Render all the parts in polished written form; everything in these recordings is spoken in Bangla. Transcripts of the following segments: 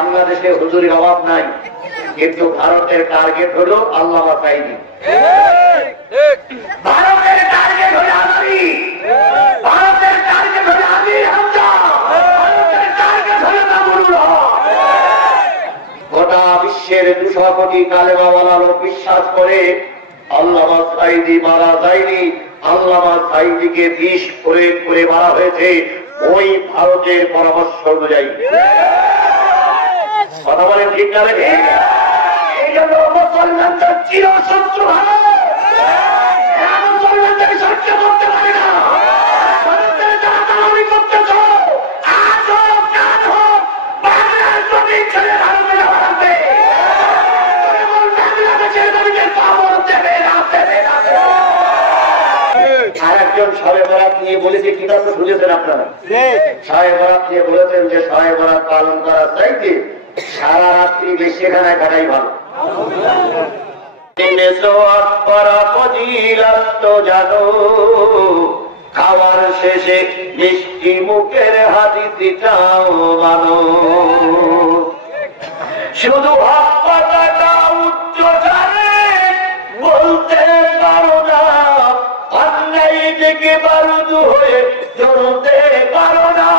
বাংলাদেশে হুজুরের অভাব নাই, কিন্তু ভারতের টার্গেট হলো আল্লামা সাঈদী। ভারতের টার্গেট হলো আলী, ভারতের টার্গেট হলো আমির হামজা, ভারতের টার্গেট হলো মামুনুল হক। গোটা বিশ্বের 200 কোটি কালেমাওয়ালা লোক বিশ্বাস করে আল্লামা সাঈদী মারা যায়নি, আল্লামা সাঈদীকে বিষ প্রয়োগ করে মারা হয়েছে ওই ভারতের পরামর্শ অনুযায়ী। কথা বলেন ঠিক না? ঠিক। এই জন্য মুসলমানদের চিরশত্রু মুসলমানদের সহ্য করতে পারে না। ভারতের যারা দালালি করতেছ, আজ হোক কাল হোক বাংলার জমিন ছেড়ে ভারতে যাওয়া লাগবে। বাংলাদেশের জমিনের খবর দেবে না, দেবে না। আর একজন শবে বরাত নিয়ে বলেছে, কিতাব তো শুনেছেন আপনারা, শবে বরাত নিয়ে বলেছেন যে শবে বরাত পালন করার চাইতে সারা রাত্রি বেশি খানায় কাটাই ভালো। জানো খাওয়ার শেষে মিষ্টি মুখের হাদিসটাও মানো, শুধু ভাব পাতাটা উচ্চ জানে বলতে পারো না, অন্যায় থেকে বারুদ হয়ে চলতে পারো না।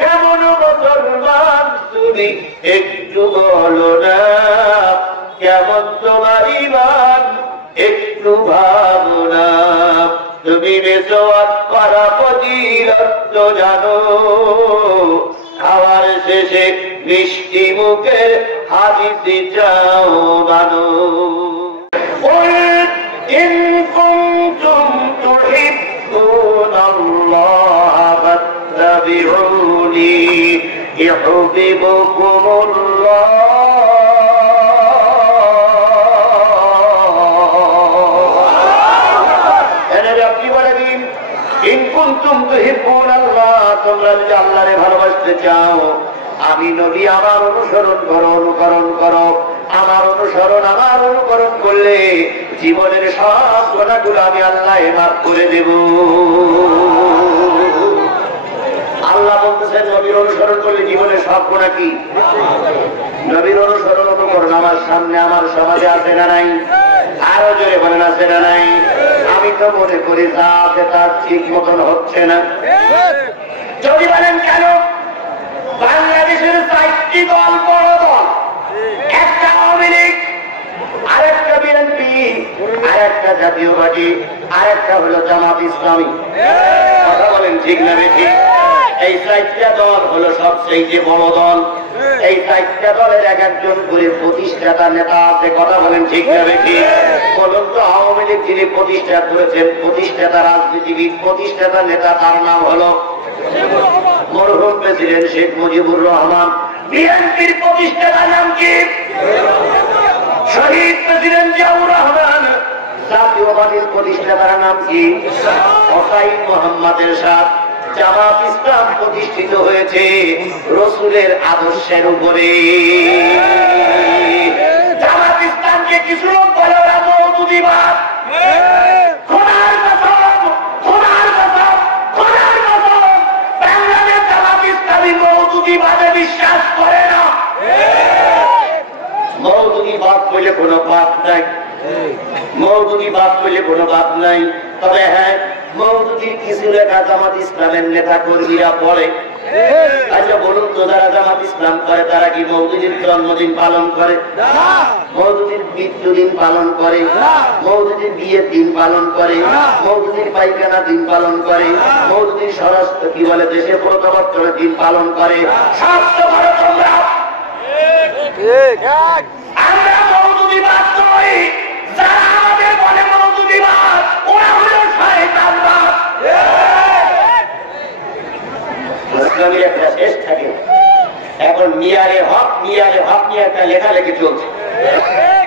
কেমন মুসলমান তুমি একটু বলো না, কেমন তোমার ঈমান একটু ভাবো না। তুমি মেসওয়াক করা ফজিলত জানো, খাওয়ার শেষে মিষ্টি মুখের হাদিসটাও মানো। ইন কুনতুম তুহিব্বুনাল্লাহ ফাত্তাবিউনি ইউহিব্বুকুমুল্লাহ। তোমরা যদি আল্লাহরে ভালোবাসতে চাও, আমি নবী আমার অনুসরণ করো, অনুকরণ করো। আমার অনুসরণ আমার অনুকরণ করলে জীবনের সব গুনাহগুলো আমি আল্লাহ মাফ করে দেব। আল্লাহ বলতেছেন নবীর অনুসরণ করলে জীবনের সব গুনাহ কি? নবীর অনুসরণ অনুকরণ আমার সামনে আমার সমাজে আছে না নাই? আরো জোরে বলেন আছে না নাই? আমি তো মনে করি যা আছে তার ঠিক মতন হচ্ছে না। যদি বলেন কেন? বাংলাদেশের 4টি দল, বড় দল, একটা আওয়ামী লীগ, আরেকটা বিএনপি, আরেকটা জাতীয় পার্টি, আরেকটা হলো জামাত ইসলামী। কথা বলেন ঠিক না ঠিক? এই 4টা দল হলো সবচেয়ে বড় দল। এই 4টা দলের এক একজন করে প্রতিষ্ঠাতা নেতা আছে। কথা বলেন ঠিক না ঠিক? বলুন তো আওয়ামী লীগ যিনি প্রতিষ্ঠা করেছেন, প্রতিষ্ঠাতা রাজনীতিবিদ, প্রতিষ্ঠাতা নেতা, তার নাম হলো মরহুম প্রেসিডেন্ট শেখ মুজিবুর রহমান। বিএনপির প্রতিষ্ঠাতার নাম কি? শহীদ প্রেসিডেন্ট জিয়াউর রহমান। জাতীয় পার্টির প্রতিষ্ঠাতার নাম কি? হোসাইন মোহাম্মদ এরশাদ। জামাত ইসলাম প্রতিষ্ঠিত হয়েছে রাসূলের আদর্শের উপরে। জামাত ইসলামকে কিছু লোক বলে ওরা মওদুদিবাদ। খোদার কসম, খোদার কসম, খোদার কসম, বাংলাদেশ জামাত ইসলামী মওদুদিবাদে বিশ্বাস করে না। মওদুদিবাদ বলে কোনো বাদ নাই, মওদুদিবাদ বলে কোনো বাদ নাই। তবে হ্যাঁ, মওদুদির কিছু লেখা জামাত ইসলামের নেতা কর্মীরা পড়ে। আচ্ছা বলুন তো, যারা জামাত ইসলাম করে তারা কি মওদুদির জন্মদিন পালন করে? মওদুদির মৃত্যুদিন পালন করে? মওদুদির বিয়ের দিন পালন করে? মওদুদির পাইখানা দিন পালন করে? মওদুদির স্বরাষ্ট্র কি বলে দেশে প্রত্যাবর্তনের দিন পালন করে? সব তো করো তোমরা। আমরা মওদুদিবাদ নই। যারা আমাদের বলে মওদুদিবাদ, ওরা হলো শয়তানবাদ। ইসলামের একটা শেষ থাকে। এখন মিয়ারে হক, মিয়ারে হক নিয়ে একটা লেখালেখি চলছে।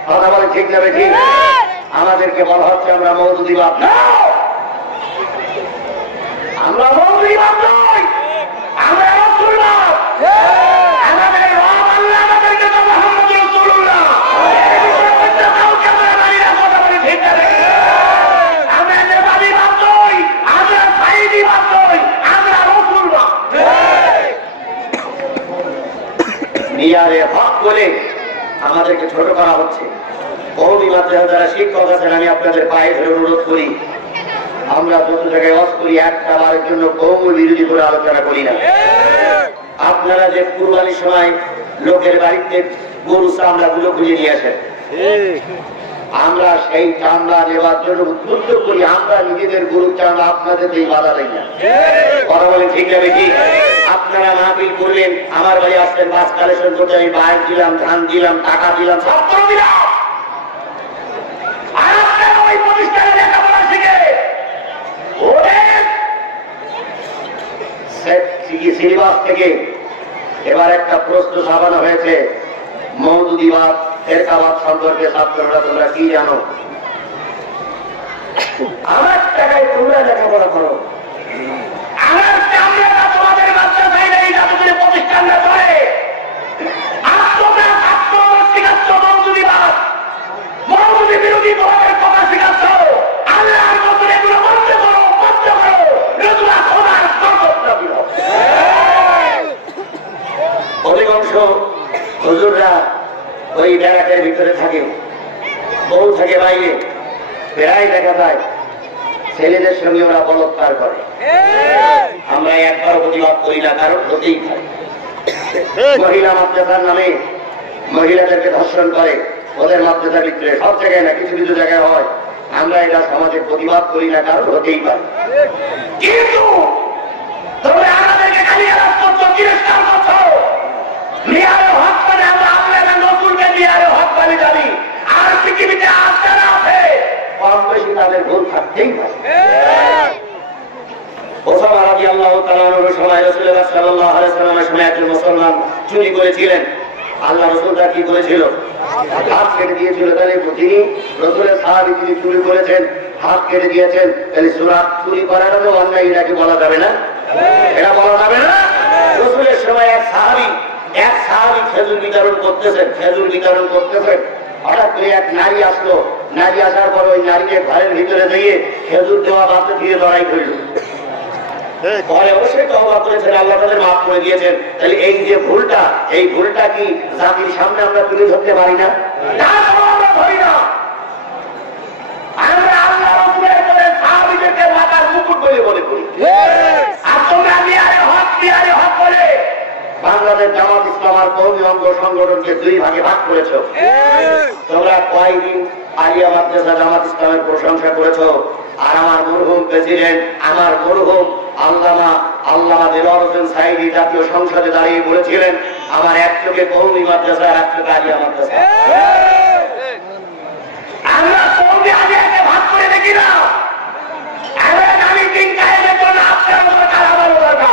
কথা বলে ঠিক না ঠিক? আমাদেরকে বলা হচ্ছে আমরা মওদুদিবাদ না, আমরা মওদুদিবাদ নই, আমরা রাসূলবাদ। আমাদের রব আল্লাহ, আমাদেরকে তো মুহাম্মদ রাসূলুল্লাহ। আমরা নেপালিবাদ নই, আমরা সাঈদীবাদ নই, আমরা রাসূলবাদ। মিয়ারে হক বলে আমাদেরকে ছোট করা হচ্ছে। কওমি মাদ্রাসা যারা শিক্ষক আছেন, আমি আপনাদের পায়ে ধরে অনুরোধ করি, আমরা যত জায়গায় ওয়াজ করি একটা বারের জন্য কওমি বিরোধী করে আলোচনা করি না। আপনারা যে কুরবানির সময় লোকের বাড়িতে গরু চামড়া গুলো খুঁজে নিয়ে আসেন, আমরা সেই চামড়া নেওয়ার জন্য উদ্বুদ্ধ করি। আমরা নিজেদের গরু চামড়া আপনাদের এই বাধা দেই না। কথা বলেন ঠিক না বেশি? আপনারা মাহফিল করলেন, আমার ভাই আসতেন, মাছ কালেকশন করতে, আমি বাইর দিলাম, ধান দিলাম, টাকা দিলাম, সব করে দিলাম। আর আপনারা ওই প্রতিষ্ঠানে লেখাপড়া শিখে সিলেবাস থেকে এবার একটা প্রশ্ন ছাপানো হয়েছে, মওদুদিবাদ, ফেরকাবাদ সম্পর্কে। ছাত্ররা তোমরা কি জানো? আমার টাকায় তোমরা লেখাপড়া করো, আমার চামড়াটা তোমাদের মাদ্রাসায় নেই, জাদুঘরে প্রতিষ্ঠানটা চলে। আর তোমরা ছাত্র শিখাচ্ছ মওদুদিবাদ, মওদুদি বিরোধী তোমাদের কথা শিখাচ্ছ। আল্লাহর মতো এগুলো বন্ধ করো, বন্ধ করো, নতুবা খোদার বরকত না দিও। অধিকাংশ হুজুররা ওই ব্যারাকের ভিতরে থাকে, বউ থাকে বাইরে, প্রায় দেখা যায় ছেলেদের সঙ্গে ওরা বলৎকার করে। আমরা একবার প্রতিবাদ করি না, কারণ হতেই পারে। মহিলা মাদ্রাসার নামে মহিলাদেরকে ধর্ষণ করে, ওদের মাদ্রাসার ভিতরে, সব জায়গায় না, কিছু কিছু জায়গায় হয়। আমরা এটা সমাজে প্রতিবাদ করি না, কারণ হতেই পারে। কিন্তু তোমরা আমাদেরকে খালি আলাপ করছো, তিরস্কার করছো। মিয়ারে হক মানে আমরা আপনারা নতুনকে মিয়ারে হক বলে জানি। আর পৃথিবীতে আর যারা আছে কম বেশি তাদের ভুল থাকতেই পারে। ওসামা রাদিয়াল্লাহু তাআলা আনহুর সময় রাসূলুল্লাহ সাল্লাল্লাহু আলাইহি ওয়াসাল্লামের সময় একজন মুসলমান চুরি করেছিলেন। আল্লাহ রাসূল তার কি করেছিল? হাত কেটে দিয়েছিল। তাহলে তিনি রাসূলের সাহাবী, তিনি চুরি করেছেন, হাত কেটে দিয়েছেন, তাহলে চুরি করাটা তো অন্যায়, এটাকে বলা যাবে না? এটা বলা যাবে না? রাসূলের সময় এক সাহাবী খেজুর বিতরণ করতেছেন, হঠাৎ করে এক নারী আসলো। নারী আসার পর ওই নারীকে ঘরের ভিতরে দিয়ে খেজুর দেওয়া বাচ্চা দিয়ে লড়াই করল। পরে অবশ্যই তওবা করেছেন, আল্লাহ তাদের মাফ করে দিয়েছেন। তাহলে এই যে ভুলটা, এই ভুলটা কি জাতির সামনে আমরা তুলে ধরতে পারি না? আমরা ধরি না। আমরা আল্লাহ রাসূলের পরে সাহাবীদেরকে মাথার মুকুট বলে মনে করি। আর তোমরা মিয়ারে হক বলে বাংলাদেশ জামাত ইসলাম আর কওমি অঙ্গ সংগঠনকে দুই ভাগে ভাগ করেছো। তোমরা কয়েকদিন আলিয়া মাদ্রাসা জামাত ইসলামের প্রশংসা করেছো, আর আমার মরহুম প্রেসিডেন্ট, আমার মরহুম আল্লামা দেলোয়ার হোসেন সাঈদী জাতীয় সংসদে দাঁড়িয়ে বলেছিলেন, আমার এক চোখে কওমি মাদ্রাসা আর এক চোখে আলিয়া মাদ্রাসা। আমরা কওমি আলিয়াকে ভাগ করে দেখি না। আমি দিন কায়েমের জন্য আপনার দরকার, আমার দরকার।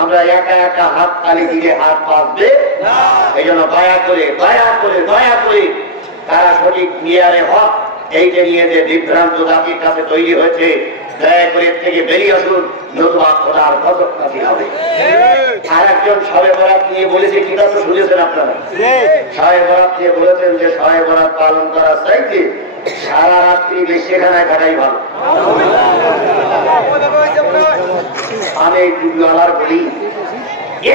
আমরা একা একা হাত তালি দিলে হাত বাঁচবে। এই জন্য দয়া করে তারা সঠিক মিয়ারে হক এইটা নিয়ে যে বিভ্রান্ত জাতির কাছে তৈরি হয়েছে, দয়া করে থেকে বেরিয়ে আসুন, নতুবা খোদার গজব নাযিল হবে। আর একজন শবে বরাত নিয়ে বলেছে, কিনা তো শুনেছেন আপনারা, শবে বরাত নিয়ে বলেছেন যে শবে বরাত পালন করার চাইতে সারা রাত্রি বেশিখানায় থাকাই ভালো। আমি এই টুপিওয়ালার বলি,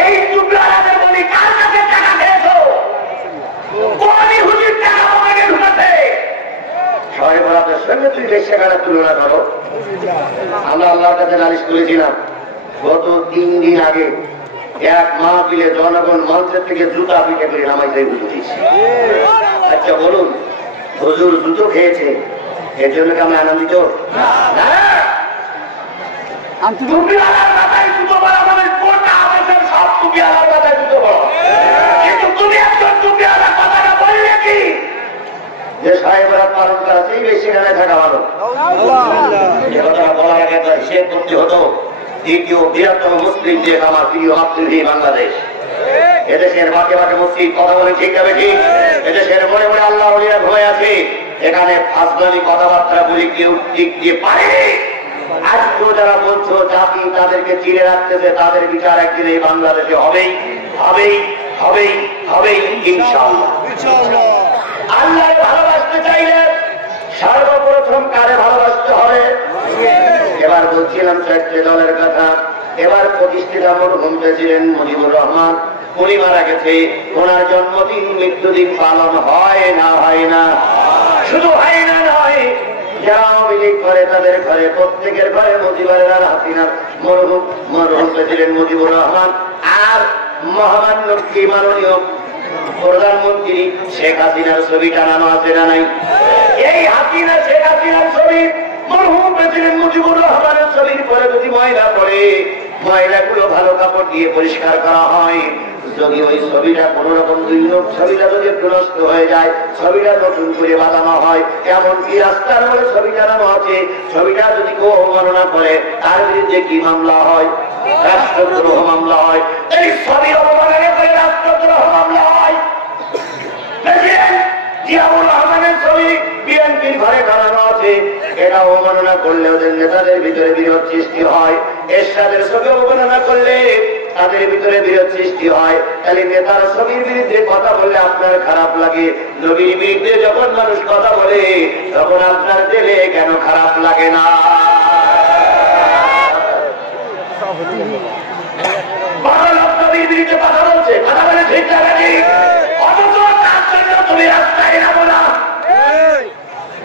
এই টুপিওয়ালাদের বলি, কার কাছে টাকা খেয়েছো? কোন হুজুর টাকা পকেটে ঢুকেছে? শবে বরাতের সঙ্গে তুই বেশিখানা তুলনা করো। আমরা আল্লাহর কাছে নালিশ করেছিলাম গত 3 দিন আগে, এক মাহফিলে জনগণ মঞ্চের থেকে জুতা পিঠে করে নামাইতে বুঝেছিস। আচ্ছা বলুন, হুজুর জুতো খেয়েছে, এর জন্য কি আমরা আনন্দিত? যে সাহেবরাত পালন করা সেই বেশিখানে থাকা ভালো। যে কথাটা বলার আগে তো হিসেব করতে হতো, দ্বিতীয় বৃহত্তম মুসলিম দেশ আমার প্রিয় মাতৃভূমি বাংলাদেশ। এদেশের বাকে বাকে মসজিদ, কথা বলে ঠিক যাবে ঠিক। এদেশের মনে মনে আল্লাহ ওলিরা ঘুমায় আছে। এখানে ফাজলামি কথাবার্তা বলি কেউ ঠিক দিয়ে পারেনি। আজকেও যারা বলছো জাতি তাদেরকে চিনে রাখতেছে, তাদের বিচার একদিন এই বাংলাদেশে হবেই। হবেই হবেই ইনশাআল্লাহ। আল্লাহ ভালোবাসতে চাইলে সর্বপ্রথম কারে ভালোবাসতে হবে? এবার বলছিলাম চারটে দলের কথা। এবার প্রতিষ্ঠিত মরহুম প্রেসিডেন্ট মুজিবুর রহমান, উনি মারা গেছে, ওনার জন্মদিন মৃত্যুদিন পালন হয় না? হয় না? শুধু হয় না নয়, যারা আওয়ামী লীগ করে তাদের ঘরে, প্রত্যেকের ঘরে মুজিবের আর হাসিনার মরহুম প্রেসিডেন্ট মুজিবুর রহমান আর মহামান্য কি মাননীয় প্রধানমন্ত্রী শেখ হাসিনার ছবি টানানো আছে না নাই? এই হাসিনা শেখ হাসিনার ছবি মরহুম প্রেসিডেন্ট মুজিবুর রহমানের ছবির পরে যদি ময়লা পড়ে, ময়লাগুলো ভালো কাপড় দিয়ে পরিষ্কার করা হয়, যদি ওই ছবিটা কোন রকম ছবিটা যদি একটু নষ্ট হয়ে যায়, ছবিটা নতুন করে বাঁধানো হয়, এমনকি রাস্তার মধ্যে ছবি টানানো আছে, ছবিটা যদি কেউ অবমাননা করে তার বিরুদ্ধে কি মামলা হয়? রাষ্ট্রদ্রোহ মামলা হয়। এই ছবি অবমাননা করে রাষ্ট্রদ্রোহ মামলা হয়। জিয়াউর রহমানের ছবি বিএনপির ঘরে টানানো আছে, এটা অবমাননা করলে ওদের নেতাদের ভিতরে বিরোধ সৃষ্টি হয়। এরশাদের ছবি অবমাননা করলে তাদের ভিতরে বিরোধ সৃষ্টি হয়। তাহলে নেতার ছবির বিরুদ্ধে কথা বললে আপনার খারাপ লাগে, নবীর বিরুদ্ধে যখন মানুষ কথা বলে তখন আপনার দিলে কেন খারাপ লাগে না? নবীর বিরুদ্ধে কথা বলছে, কথা বলে ঠিক লাগে, অথচ তার জন্য তুমি রাস্তায় নামো না।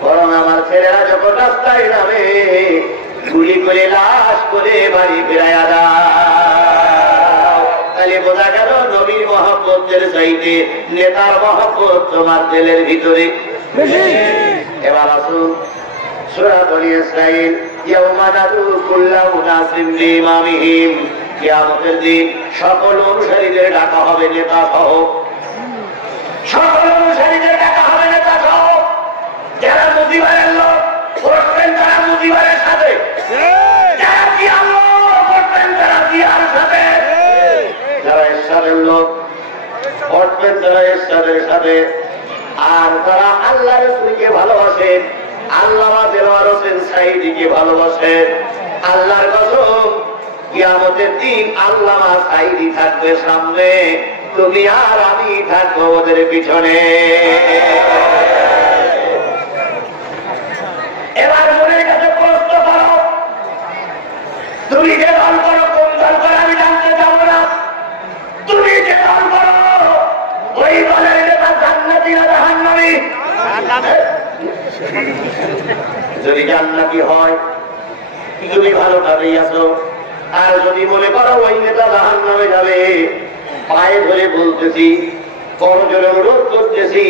বরং আমার ছেলেরা যখন রাস্তায় নামে গুলি করে লাশ করে বাড়ি ফেরায় দাও। তাহলে বোঝা গেল নবীর মহব্বতের চাইতে নেতার মহব্বত তোমার দিলের ভিতরে। এবার আসুন সূরা বনী ইসরাঈল, ইয়াউমা নাদু কুল্লা উনাসিম বিইমামিহিম, কিয়ামতের দিন সকল অনুসারীদের ডাকা হবে নেতা সহ। সকল অনুসারীদের ডাকা হবে নেতা সহ। যারা মুজিবের লোক করবেন তারা মুজিবের সাথে, যারা জিয়ার লোক করবেন তারা জিয়ার সাথে, যারা এরশাদের লোক করবেন তারা এরশাদের সাথে। আর তারা আল্লাহ রাসূলকে ভালোবাসে, আল্লামা দেওয়ার হোসেন সাঈদীকে ভালোবাসে। আল্লাহর কসম, কিয়ামতের দিন আল্লামা সাঈদী থাকবে সামনে, তুমি আর আমি থাকবো ওদের পিছনে। এবার মনের কাছে প্রশ্ন করো, তুমি যে দল করো, কোন দল করো আমি জানতে চাবো না। তুমি যে দল করো ওই দলের নেতা জান্নাতি না জাহান্নামী? যদি জান্নাতি হয় তুমি ভালো ভাবেই আছো, আর যদি মনে করো ওই নেতা জাহান্নামে যাবে, পায়ে ধরে বলতেছি, করজোরে অনুরোধ করতেছি,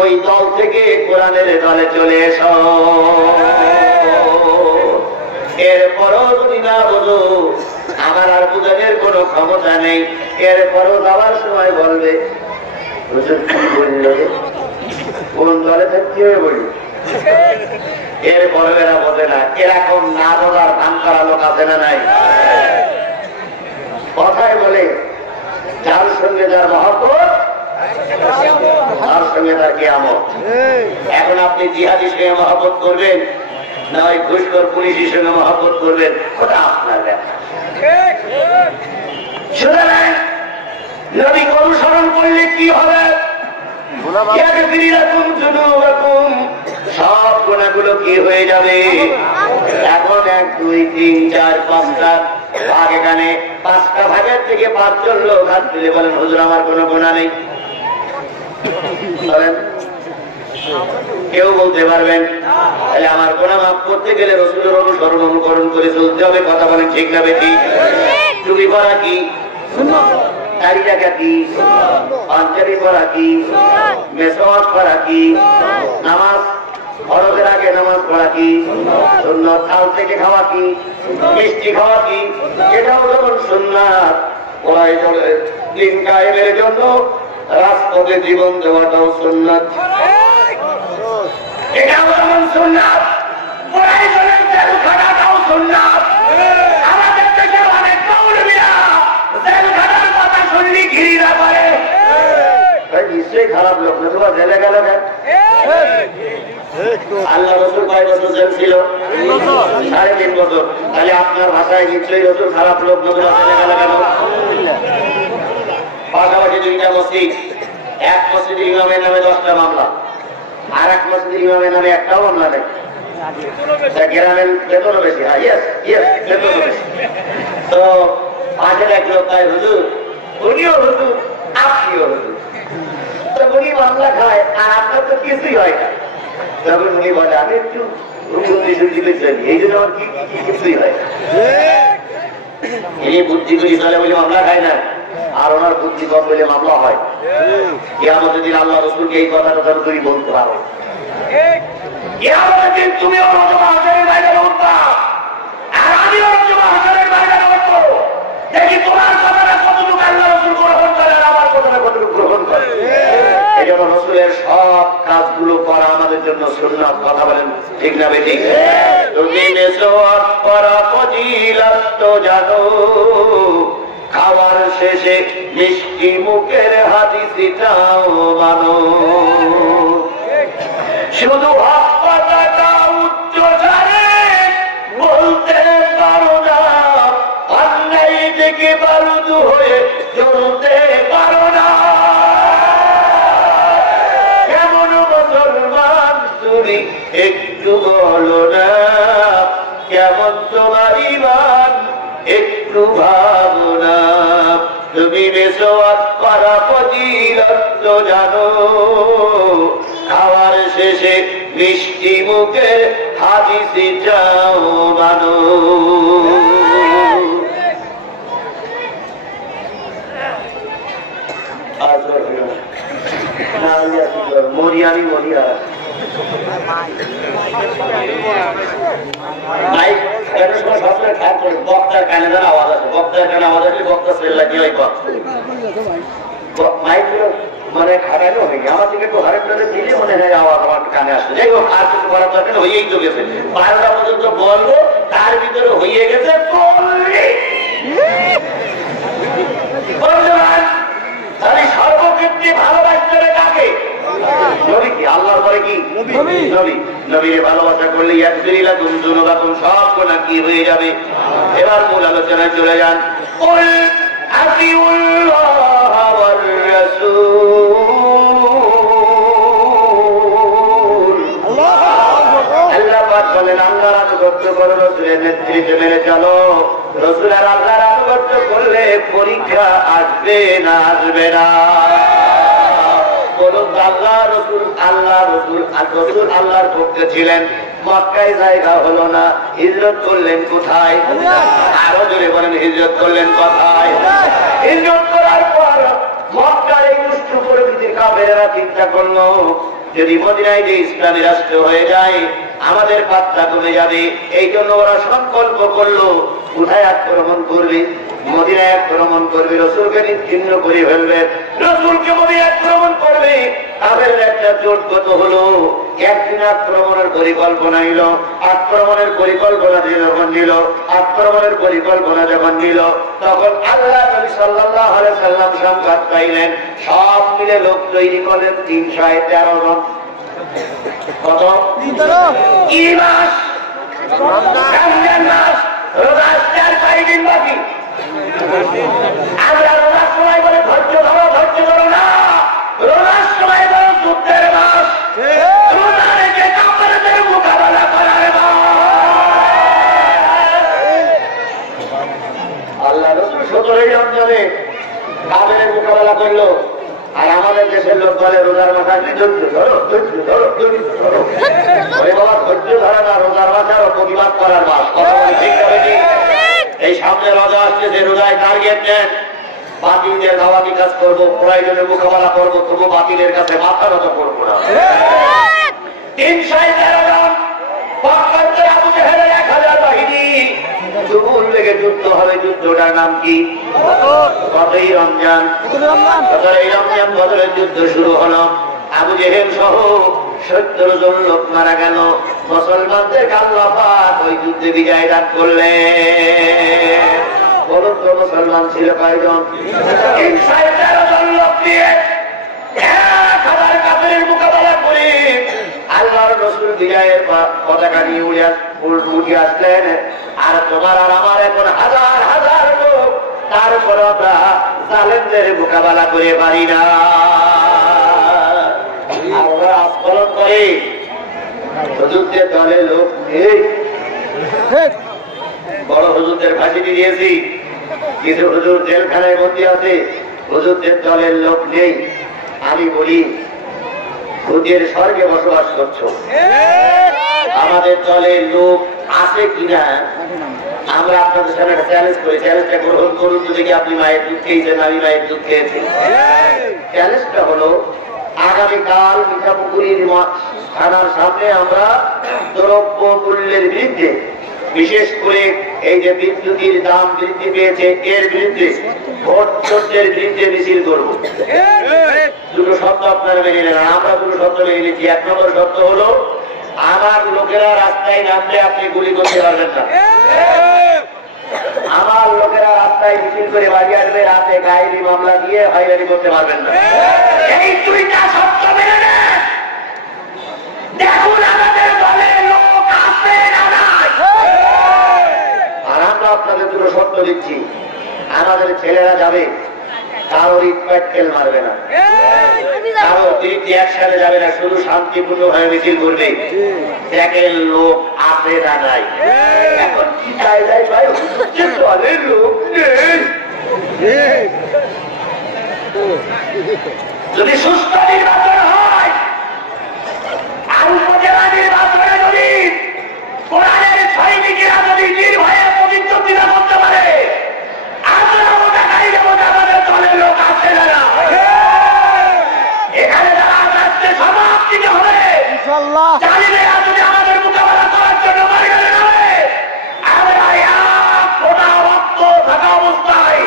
ওই দল থেকে কোরআনের দলে চলে এসো। এরপরও যদি না বোঝো, আমার আর বুঝানোর কোনো ক্ষমতা নেই। এরপরও যাওয়ার সময় বলবে কোন দলে থাকতে হবে বলি। এরপরও এরা বোঝে না। এরকম না বোঝার ভান করা লোক আছে না নাই? কথায় বলে যার সঙ্গে যার মহব্বত তার সঙ্গে তার কিয়ামত। এখন আপনি জিহাদির সঙ্গে মহব্বত করবেন না ওই ঘুষখোর পুলিশের সঙ্গে মহব্বত করবেন, ওটা আপনার ব্যাপার। সুতরাং নবীকে অনুসরণ করলে কি হবে? সব গুণাগুলো কি হয়ে যাবে? এখন 1 2 3 4 5টা ভাগ, এখানে 5টা ভাগের থেকে 5 জন লোক হাত তুলে বলেন হুজুর আমার কোনো গুণা নেই। বলেন, কেউ বলতে পারবেন? তাহলে আমার গুনাহ মাফ করতে গেলে রাসূলের অনুসরণ অনুকরণ করে চলতে হবে। কথা বলেন ঠিক না বেঠিক? টুপি পরা কি সুন্নাত, দাড়ি রাখা কি সুন্নাত, পাঞ্জাবি পরা কি সুন্নাত, মেসওয়াক পরা কি সুন্নাত, নামাজ ফরজের আগে নামাজ পড়া কি সুন্নাত, থাল থেকে খাওয়া কি সুন্নাত, মিষ্টি খাওয়া কি এটাও যেমন সুন্নাত, দিন কায়েমের জন্য রাজপথে জীবন দেওয়াটাও সুন্নাত, এটাও যেমন সুন্নাত, প্রয়োজনের জেল খাটাটাও সুন্নাত। আমাদের দেশে অনেক মৌলবীরা জেল খাটার কথা শুনলি ঘিরিরা করে, নিশ্চয়ই খারাপ লোক না, তোমার জেলে গেল কেন? আল্লাহ রাসূল কয় বছর জেল ছিল? 3.5 বছর। তাহলে আপনার ভাষায় নিশ্চয়ই রাসূল খারাপ লোক না, তোমার জেলে গেল কেন? পাশাপাশি 2টা 10টা মসজিদ, এক মসজিদের ইমামের নামে 10টা মামলা, আর এক মসজিদের ইমামের নামে একটাও মামলা নেই। গ্রামের বেতনও বেশি। হ্যাঁ, বেতনও বেশি। তো পাশের এক লোক তাই হুজুর, উনিও হুজুর আপনিও হুজুর, তো উনি মামলা খায় আর আপনার তো কিছুই হয় না। তখন উনি বলে আমি একটু এই জন্য আমার কিছুই হয় না। ইনি বুদ্ধি করি চলে বলে মামলা খায় না, আর ওনার বুদ্ধি কম বলে মামলা হয়। কিয়ামতের দিন আল্লাহ রাসূলকে এই কথাটা তুমি বলতে পারো, কিয়ামতের দিন তুমি হাজারের বাইরে উঠবা আর আমি হাজারের বাইরে উঠবো, দেখি তোমার কথাটা কতটুকু আল্লাহ রাসূল গ্রহণ করে আর আমার কথাটা কতটুকু গ্রহণ করে। এই জন্য রাসূলের সব কাজগুলো করা আমাদের জন্য সুন্নাত। কথা বলেন ঠিক না বেঠিক? তুমি মেসওয়াক করা ফজিলত তো জানো, খাওয়ার শেষে মিষ্টি মুখের হাদিসটাও মানো, শুধু হক কথাটা উচ্চ স্বরে বলতে পারো না, অন্যায় থেকে বারুদ হয়ে চলতে পারো না। কেমন মুসলমান তুমি একটু বলো না, কেমন তোমার ঈমান একটু ভাবো না। তুমি মেসওয়াক করা ফজিলত তো জানো, খাওয়ার শেষে মিষ্টি মুখের হাদিসটাও মানো। মরিয়ানি মরিয়া বক্তার কানে যেন আওয়াজ আছে, বক্তার কানে আওয়াজ আসলে বক্তা সেল্লা কি হয় মাইক মানে খাটানো হয়ে গেছে। আমার থেকে একটু হারের দিলে মনে হয় আওয়াজ আমার কানে আসছে। যাই হোক, আর কিছু করার দরকার হয়েই তো গেছে, 12টা পর্যন্ত বলবো, তার ভিতরে হয়ে গেছে 40। তাহলে সর্বক্ষেত্রে ভালোবাসতে কাকে? নবীকে। আল্লাহর পরে কি? নবী। নবীরে ভালোবাসা করলে ইয়াগফিরুলাকুম যুনুবাকুম, সব গুনাহ কি হয়ে যাবে। এবার মূল আলোচনায় চলে যান। কুল আতিউল্লাহ ওয়ার রাসূল। আল্লাহ পাক বলেন আল্লাহর আনুগত্য করো, রাসূলের নেতৃত্বে মেনে চলো। রাসূল আর আল্লাহর আনুগত্য করলে পরীক্ষা আসবে না, আসবে না। আল্লাহ রসুল আল্লাহর পক্ষে ছিলেন, মক্কায় জায়গা হলো না, হিজরত করলেন কোথায়? আরো জোরে বলেন, হিজরত করলেন কোথায়? হিজরত করার পর মক্কার এই দুষ্ট প্রকৃতির কাফেরেরা চিন্তা করলো, যদি মদিনায় যে ইসলামী রাষ্ট্র হয়ে যায় আমাদের পাত্তা কমে যাবে। এই জন্য ওরা সংকল্প করলো কোথায় আক্রমণ করবে? মদিনায় আক্রমণ করবে, রাসূলকে নিচ্ছিন্ন করে ফেলবে, রাসূলকে মদিনায় আক্রমণ করবে। তাদের একটা জোটগত হলো, একদিন আক্রমণের পরিকল্পনা নিল। আক্রমণের পরিকল্পনা যখন নিল তখন আল্লাহ নবী সাল্লাল্লাহু আলাইহি সাল্লাম সংবাদ পাইলেন, সব মিলে লোক তৈরি করলেন 313 জন। কত? 3 মাস, রমজান মাস, রোজা 4 দিন বাকি। আমরা রোজার সময় বলে ধৈর্য ধরো না, রোজার সময় বলে যুদ্ধের মাস, রোজা রেখে কাফেরদের মোকাবেলা করার মাস। আল্লাহ রাসূল 17 রমজানে কাফেরের মোকাবেলা করলো, আর আমাদের দেশের লোক বলে রোজার মাথায় ধৈর্য ধরো। বাবা ধৈর্য ধরে না, রোজার মাথায় প্রতিবাদ করার মাস। কথা বলে ঠিক হবে? এই সামনে রোজা আসছে, যে রোজায় টার্গেট নেন বাতিলদের দাওয়াতি কাজ করবো, প্রয়োজনের মোকাবেলা করবো, তবু বাতিলের কাছে মাথা নত করবো না। 313 জন পক্ষান্তরে আবু জেহেলের 1000 বাহিনী, দুপুর লেগে যুদ্ধ হবে। যুদ্ধটার নাম কি? কতই রমজান। এই রমজান বদলের যুদ্ধ শুরু হলো। আবু জেহেল সহ 70 জন লোক মারা গেল। মুসলমানদের আল্লাহ পাক ওই যুদ্ধে বিজয় দান করলেন। বলুন তো মুসলমান ছিল কয়জন? 313 জন লোক দিয়ে 1000 কাফেরের মোকাবেলা করে আল্লাহর রাসূল বিজয়ের পতাকা নিয়ে উঠে আসলেন। আর তোমার আর আমার এখন হাজার হাজার লোক, তারপর আমরা জালেমদের মোকাবেলা করে পারি না। আমরা আস্ফলন করে হুজুরদের দলের লোক নেই, বড় হুজুরদের ফাঁসি দিয়েছি, কিছু হুজুর জেলখানায় বন্দী আছে, হুজুরদের দলের লোক নেই। আমি বলি হুজুর স্বর্গে বসবাস করছো, আমাদের দলের লোক আছে কিনা আমরা আপনাদের সামনে একটা চ্যালেঞ্জ করি, চ্যালেঞ্জটা গ্রহণ করুন। যদি আপনি মায়ের দুধ খেয়েছেন, আমি মায়ের দুধ খেয়েছি। চ্যালেঞ্জটা হলো আগামীকাল মিঠাপুকুরির থানার সামনে আমরা দ্রব্য মূল্যের বিরুদ্ধে, বিশেষ করে এই যে বিদ্যুতের দাম বৃদ্ধি পেয়েছে এর বিরুদ্ধে, ভোট চোরদের বিরুদ্ধে মিছিল করবো। দুটো শব্দ আপনারা মেনে নেন, আমরা দুটো শব্দ মেনে নিচ্ছি। এক নম্বর শব্দ হলো আমার লোকেরা রাস্তায় নামলে আপনি গুলি করতে পারবেন না, আমার লোকেরা রাস্তায় মিছিল করে বাড়ি আসবে, রাতে গায়েবী মামলা দিয়ে হয়রানি করতে পারবেন না। এই দুইটা শব্দ মেনে নেন, দেখুন আমাদের দলে লোক আছে না নাই। আর আমরা আপনাদের দুটো শর্ত দিচ্ছি, আমাদের ছেলেরা যাবে, কারোর ইটপাটকেল মারবে না, কারোর তিনটি একসাথে যাবে না, শুধু শান্তিপূর্ণ ভাবে মিছিল করবে। দেখেন লোক আছে না নাই। এখন কি চাই ভাই, দলের লোক যদি সুস্থ নির্বাচন হয় আর উপজেলা নির্বাচনে যদি কোরআনের সৈনিকেরা যদি নির্ভয়ে প্রতিদ্বন্দ্বিতা করতে পারে, আমরাও দেখাই দেবো আমাদের দলের লোক আছে না। এখানে যারা আসতে সমাজ দিতে হবে, জালিমেরা যদি আমাদের মোকাবেলা করার জন্য বাড়িতে নামে, আমরা এক ফোঁটা রক্ত থাকা অবস্থায়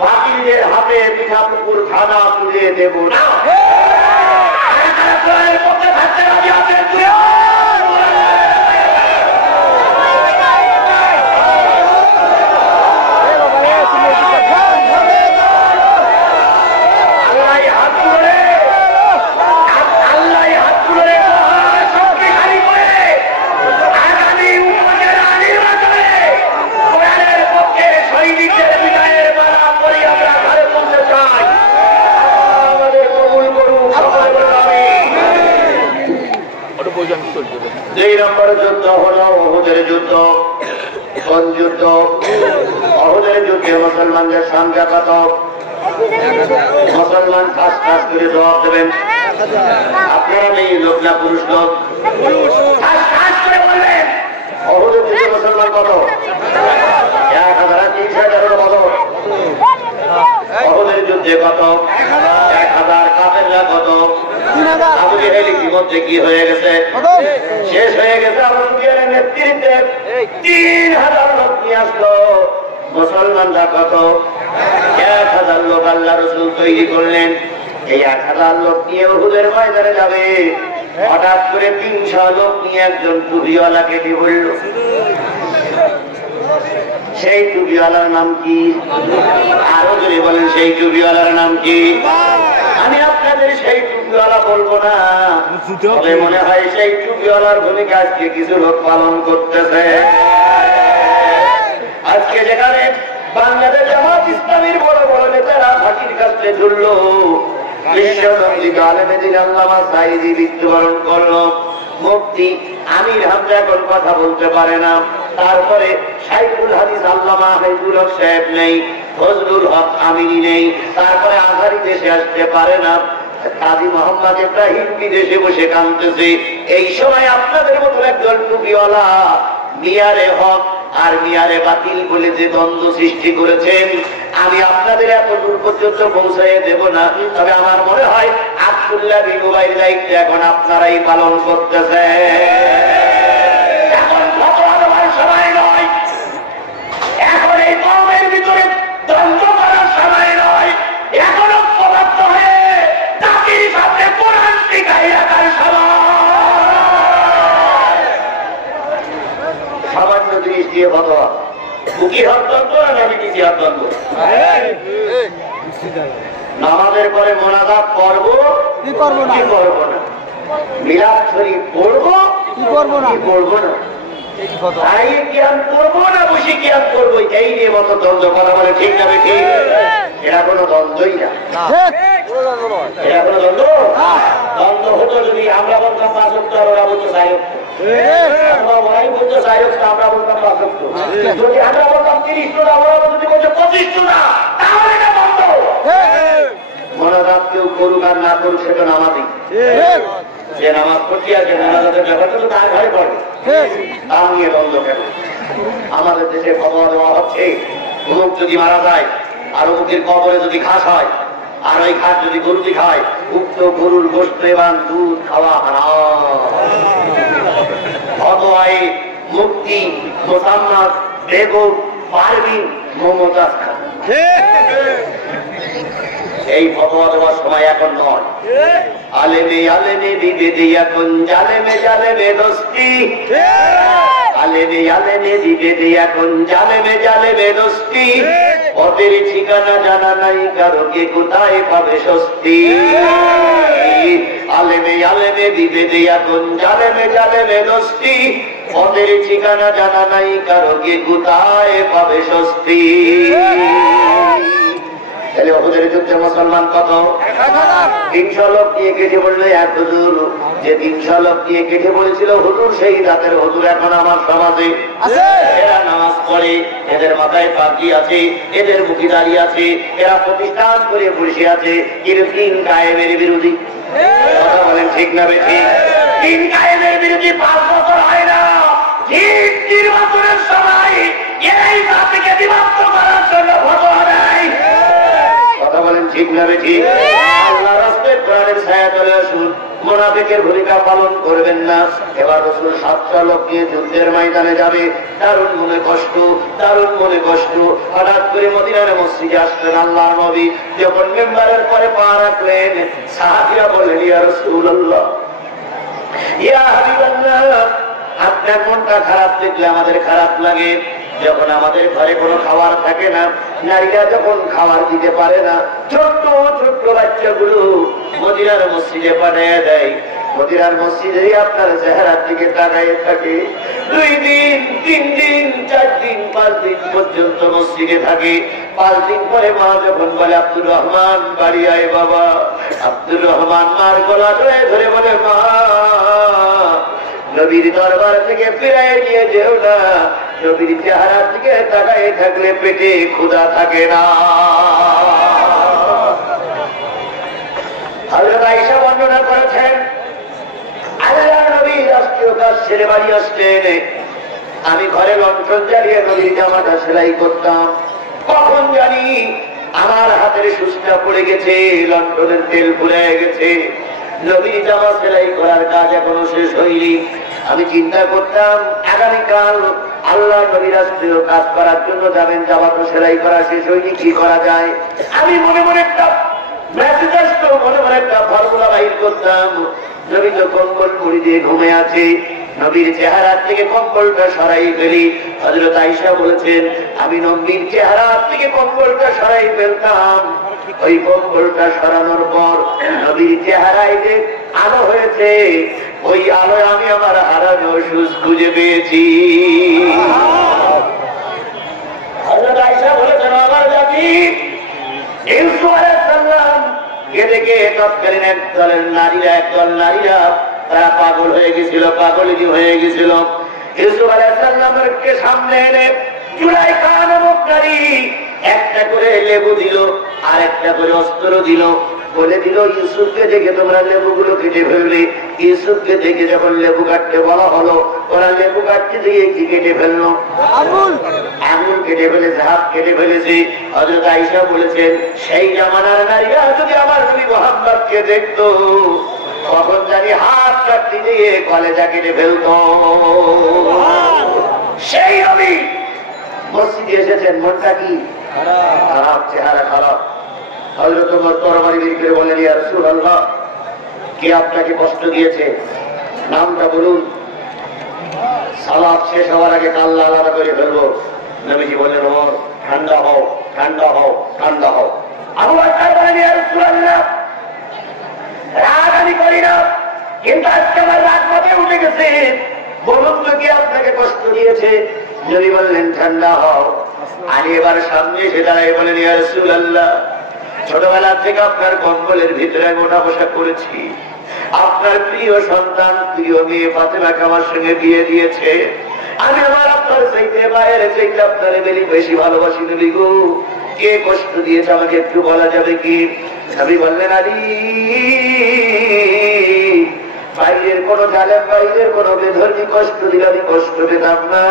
বাকিদের হাতে মিঠাপুকুর থানা তুলে দেব না। পক্ষে থাকতে রাজি আছেন? দুই নম্বর যুদ্ধ হল অহুদের যুদ্ধ। কোন যুদ্ধ? অহুদের যুদ্ধে মুসলমানদের সংখ্যা কত? মুসলমান ফাঁস ফাঁস করে জবাব দেবেন। আপনারা মেয়ে লোক না পুরুষ লোক? বলবেন অহুদের যুদ্ধে মুসলমান কত? 1000 কত? অহুদের যুদ্ধে কত? 1000। কাফেররা কত? আবু জেহেল ইতিমধ্যে কি হয়ে গেছে? শেষ হয়ে গেছে। আবু সুফিয়ানের নেতৃত্বে 3000 লোক নিয়ে আসলো। মুসলমানরা কত? 1000 লোক আল্লাহ রাসূল তৈরি করলেন। এই 1000 লোক নিয়ে উহুদের ময়দানে যাবে। হঠাৎ করে 300 লোক নিয়ে একজন টুপিওয়ালাকে দিয়ে বলল, সেই টুপিওয়ালার নাম কি? আরো যদি বলেন সেই টুপিওয়ালার নাম কি? আমি আপনাদের সেই টুপিওয়ালা বলবো না, তবে মনে হয় সেই টুপিওয়ালার ভূমিকা আজকে কিছু লোক পালন করতেছে। আজকে যেখানে বাংলাদেশ জামাত ইসলামীর বড় বড় নেতারা ফাঁসির কাছে ঝুলল, বিশ্বনবী আলেমে দ্বীন আল্লামা সাঈদী মৃত্যুবরণ করলো, মুফতি আমির হামজা এখন কথা বলতে পারে না, তারপরে শাইখুল হাদিস আল্লামা হাইদুল হক সাহেব নেই, ফজলুল হক আমিনী নেই, তারপরে আজহারি দেশে আসতে পারে না, কাজী মোহাম্মদ ইব্রাহিম বিদেশে বসে কাঁদতেছে। এই সময় আপনাদের মতো একজন টুপিওয়ালা মিয়ারে হক আর মিয়ারে বাতিল বলে যে দ্বন্দ্ব সৃষ্টি করেছেন, আমি আপনাদের এত দূর পর্যন্ত পৌঁছাইয়ে দেব না। তবে আমার মনে হয় আব্দুল্লাহ বিন উবাইর দায়িত্ব এখন আপনারাই পালন করতেছে। এখন ফতোয়া দেওয়ার সময় নয়, এখন এই কওমের ভিতরে দ্বন্দ্ব করার সময় নয়, এখন ঐক্যবদ্ধ হয়ে জাতির সামনে কোরআন শিখাই রাখার সময়। সামান্য জিনিস দিয়ে ফতোয়া, বুকি হরদ্বন্দ্ব আর আমি নিজে হরদ্বন্দ্ব। নামাজের পরে মোনাজাত করবো কি করবো না, মিলাদ শরীফ পড়বো কি করবো না, জ্ঞান করবো না বসে জ্ঞান করবো, এই নিয়ে মতো দ্বন্দ্ব। কথা বলে ঠিক না? ঠিক এরা কোনো দ্বন্দ্বই না, এরা কোনো দ্বন্দ্ব। দ্বন্দ্ব হতো যদি আমরা বলতাম 5 ওয়াক্ত আর ওরা বলতো 4 ওয়াক্ত, ওরাই বলতো 4 ওয়াক্ত, আমরা বলতাম 5 ওয়াক্ত। যদি আমরা বলতাম 30 টা, ওরা যদি বলছে 25 টা, তাহলে এটা দ্বন্দ্ব। মোনাজাত কেউ করুক আর না করুক সেটা নামাজই। যে নামাজ পড়তে আছে মোনাজাতের ব্যাপারটা তো তার ঘরে করে, তা নিয়ে দ্বন্দ্ব কেন? আমাদের দেশে খবর দেওয়া হচ্ছে অমুক যদি মারা যায় আর অমুকের কবরে যদি ঘাস হয় আর ওই ঘাস যদি গরুটি খায়, উক্ত গরুর গোশত এবং দুধ খাওয়া হারাম। ফতোয়ায়ে মুফতি মোসাম্মদ বেগম পারভিন মমতাজ খান। এই ফতোয়া দেওয়ার সময় এখন নয়। আলেমে আলেমে বিভেদে এখন জালেমে জালেমে দোস্তি, আলেমে আলেমে বিভেদে এখন জালেমে জালেমে দোস্তি। ওদের ঠিকানা জানা নাই কারো, কে কোথায় পাবে স্বস্তি। আলেমে আলেমে বিভেদে এখন জালেমে জালেমে দোস্তি। ওদের ঠিকানা জানা নাই কারো, কে কোথায় পাবে স্বস্তি। তাহলে ওদের যুদ্ধে মুসলমান কত? 300 লোক নিয়ে কেটে পড়লে এক হুজুর। যে 300 লোক নিয়ে কেটে পড়েছিল হুজুর, সেই রাতের হুজুর এখন আমার সমাজে। এরা নামাজ পড়ে, এদের মাথায় পাগড়ি আছে, এদের মুখে দাঁড়িয়ে আছে, এরা প্রতিষ্ঠান করে বসে আছে, কিন্তু দিন কায়েমের বিরোধী। কথা বলেন ঠিক না বেশি? দিন কায়েমের বিরোধী 5 বছর হয় না, ঠিক 3 বছরের সময় এই জাতিকে বিভক্ত করার জন্য ফতোয়া দেয়। কথা বলেন ঠিক না বেশি? আল্লাহর রাস্তায় কোরআনের ছায়া তলে আসুন, মুনাফিকের ভূমিকা পালন করবেন না। এবার রাসূল 700 লোক নিয়ে যুদ্ধের ময়দানে যাবে, দারুণ মনে কষ্ট, দারুণ মনে কষ্ট। হঠাৎ করে মদিনার মসজিদে আসলেন আল্লাহর নবী। যখন মিম্বারের পরে পা রাখলেন, সাহাবীরা বললেন, ইয়া রাসূলুল্লাহ, ইয়া হাবিবাল্লাহ, আপনার মনটা খারাপ দেখলে আমাদের খারাপ লাগে। যখন আমাদের ঘরে কোনো খাবার থাকে না, নারীরা যখন খাবার দিতে পারে না, ছোট্ট ছোট্ট বাচ্চাগুলো মদিনার মসজিদে পাঠিয়ে দেয়। মদিনার মসজিদে আপনার চেহারার দিকে তাকাইয়ে থাকে। 2 দিন 3 দিন 4 দিন 5 দিন পর্যন্ত মসজিদে থাকে। 5 দিন পরে মা যখন বলে, আব্দুর রহমান বাড়ি আয় বাবা, আব্দুর রহমান মার গলা ধরে বলে, মা নবীর দরবার থেকে ফিরাই নিয়ে যেও না, নবীর চেহারার দিকে তাকায় থাকলে পেটে ক্ষুধা থাকে না। হযরত আয়েশা বর্ণনা করেছেন, আল্লাহর নবী রাষ্ট্রীয় কাজ ছেড়ে বাড়ি আসলেন। আমি ঘরে লণ্ঠন জ্বালিয়ে নবীর জামাটা সেলাই করতাম। কখন জানি আমার হাতের সুচটা পড়ে গেছে, লণ্ঠনের তেল ফুলে গেছে। নবীর জামা সেলাই করার কাজ এখনো শেষ হয়নি। আমি চিন্তা করতাম, আগামীকাল আল্লাহ নবী রাষ্ট্রীয় কাজ করার জন্য যাবেন, জামা তো সেলাই করা শেষ হয়নি, কি করা যায়? আমি মনে মনে একটা মেসেজ আসতো, মনে মনে একটা ফর্মুলা বাহির করতাম। নবী তো কম্বল মুড়ি দিয়ে ঘুমে আছে, নবীর চেহারার থেকে কম্বলটা সরাই ফেলি। হযরত আয়েশা বলেছেন, আমি নবীর চেহারার থেকে কম্বলটা সরাই ফেলতাম। ওই কম্বলটা সরানোর পর নবীর চেহারায় যে আলো হয়েছে, ওই আলোয় আমি আমার হারানো সুখ খুঁজে পেয়েছি। হযরত আয়েশা বলেছেন, আমার জাতি ইউসুফ আলাইহিস সালাম কে দেখে তৎকালীন একদল নারীরা তারা পাগল হয়ে গেছিল, পাগলিনী হয়ে গেছিল। ইউসুফ আলাইহিস সালামকে সামনে এনে জুলাইখা নামক নারী একটা করে লেবু দিল আর একটা করে অস্ত্র দিল, বলে দিল, ইউসুফকে দেখে তোমরা লেবুগুলো কেটে ফেলবে। ইউসুফকে দেখে যখন লেবু কাটতে বলা হলো, ওরা লেবু কাটতে দিয়ে কি কেটে ফেললো? আঙুল কেটে ফেলেছে, হাত কেটে ফেলেছে। হযরত আয়েশা বলেছেন, সেই জামানার নারীরা যদি আমার নবী মুহাম্মদকে দেখতো, তখন জানি হাত কাটতে দিয়ে কলেজা কেটে ফেলতো। সেই নবী মসজিদে এসেছেন, মনটা কি খারাপ, চেহারা খারাপ। হযরত ওমর তরবারি বের করে বলেন, ইয়া রাসূলুল্লাহ, কে আপনাকে কষ্ট দিয়েছে? নামটা বলুন, সালাত শেষ হওয়ার আগে কাল্লা আলাদা করে ফেলবো। নবীজি বলেন, ওমর ঠান্ডা হও, ঠান্ডা হও, ঠান্ডা হও। আবু বকর বলেন, ইয়া রাসূলুল্লাহ, রাগ আমি করি না, কিন্তু আজকে আমার রাগ মাথায় উঠে গেছে, বলুন তো কে আপনাকে কষ্ট দিয়েছে? নবী বললেন, ঠান্ডা হও। আলী এবার সামনে এসে দাঁড়ায় বলেন, ইয়া রাসূলুল্লাহ, ছোটবেলা থেকে আপনার কম্বলের ভিতরে আমি ওঠা বসা করেছি। আপনার প্রিয় সন্তান প্রিয় মেয়ে ফাতেমাকে আমার সঙ্গে বিয়ে দিয়েছে। আমি আমার আপনার চাইতে বাইরে চাইতে আপনার বেশি ভালোবাসি নবী গো। কে কষ্ট দিয়েছে আমাকে একটু বলা যাবে কি? নবী বললেন, আলী বাইরের কোন জালেম, বাইরের কোন বেধর্মী কষ্ট দিলে আমি কষ্ট পেতাম না।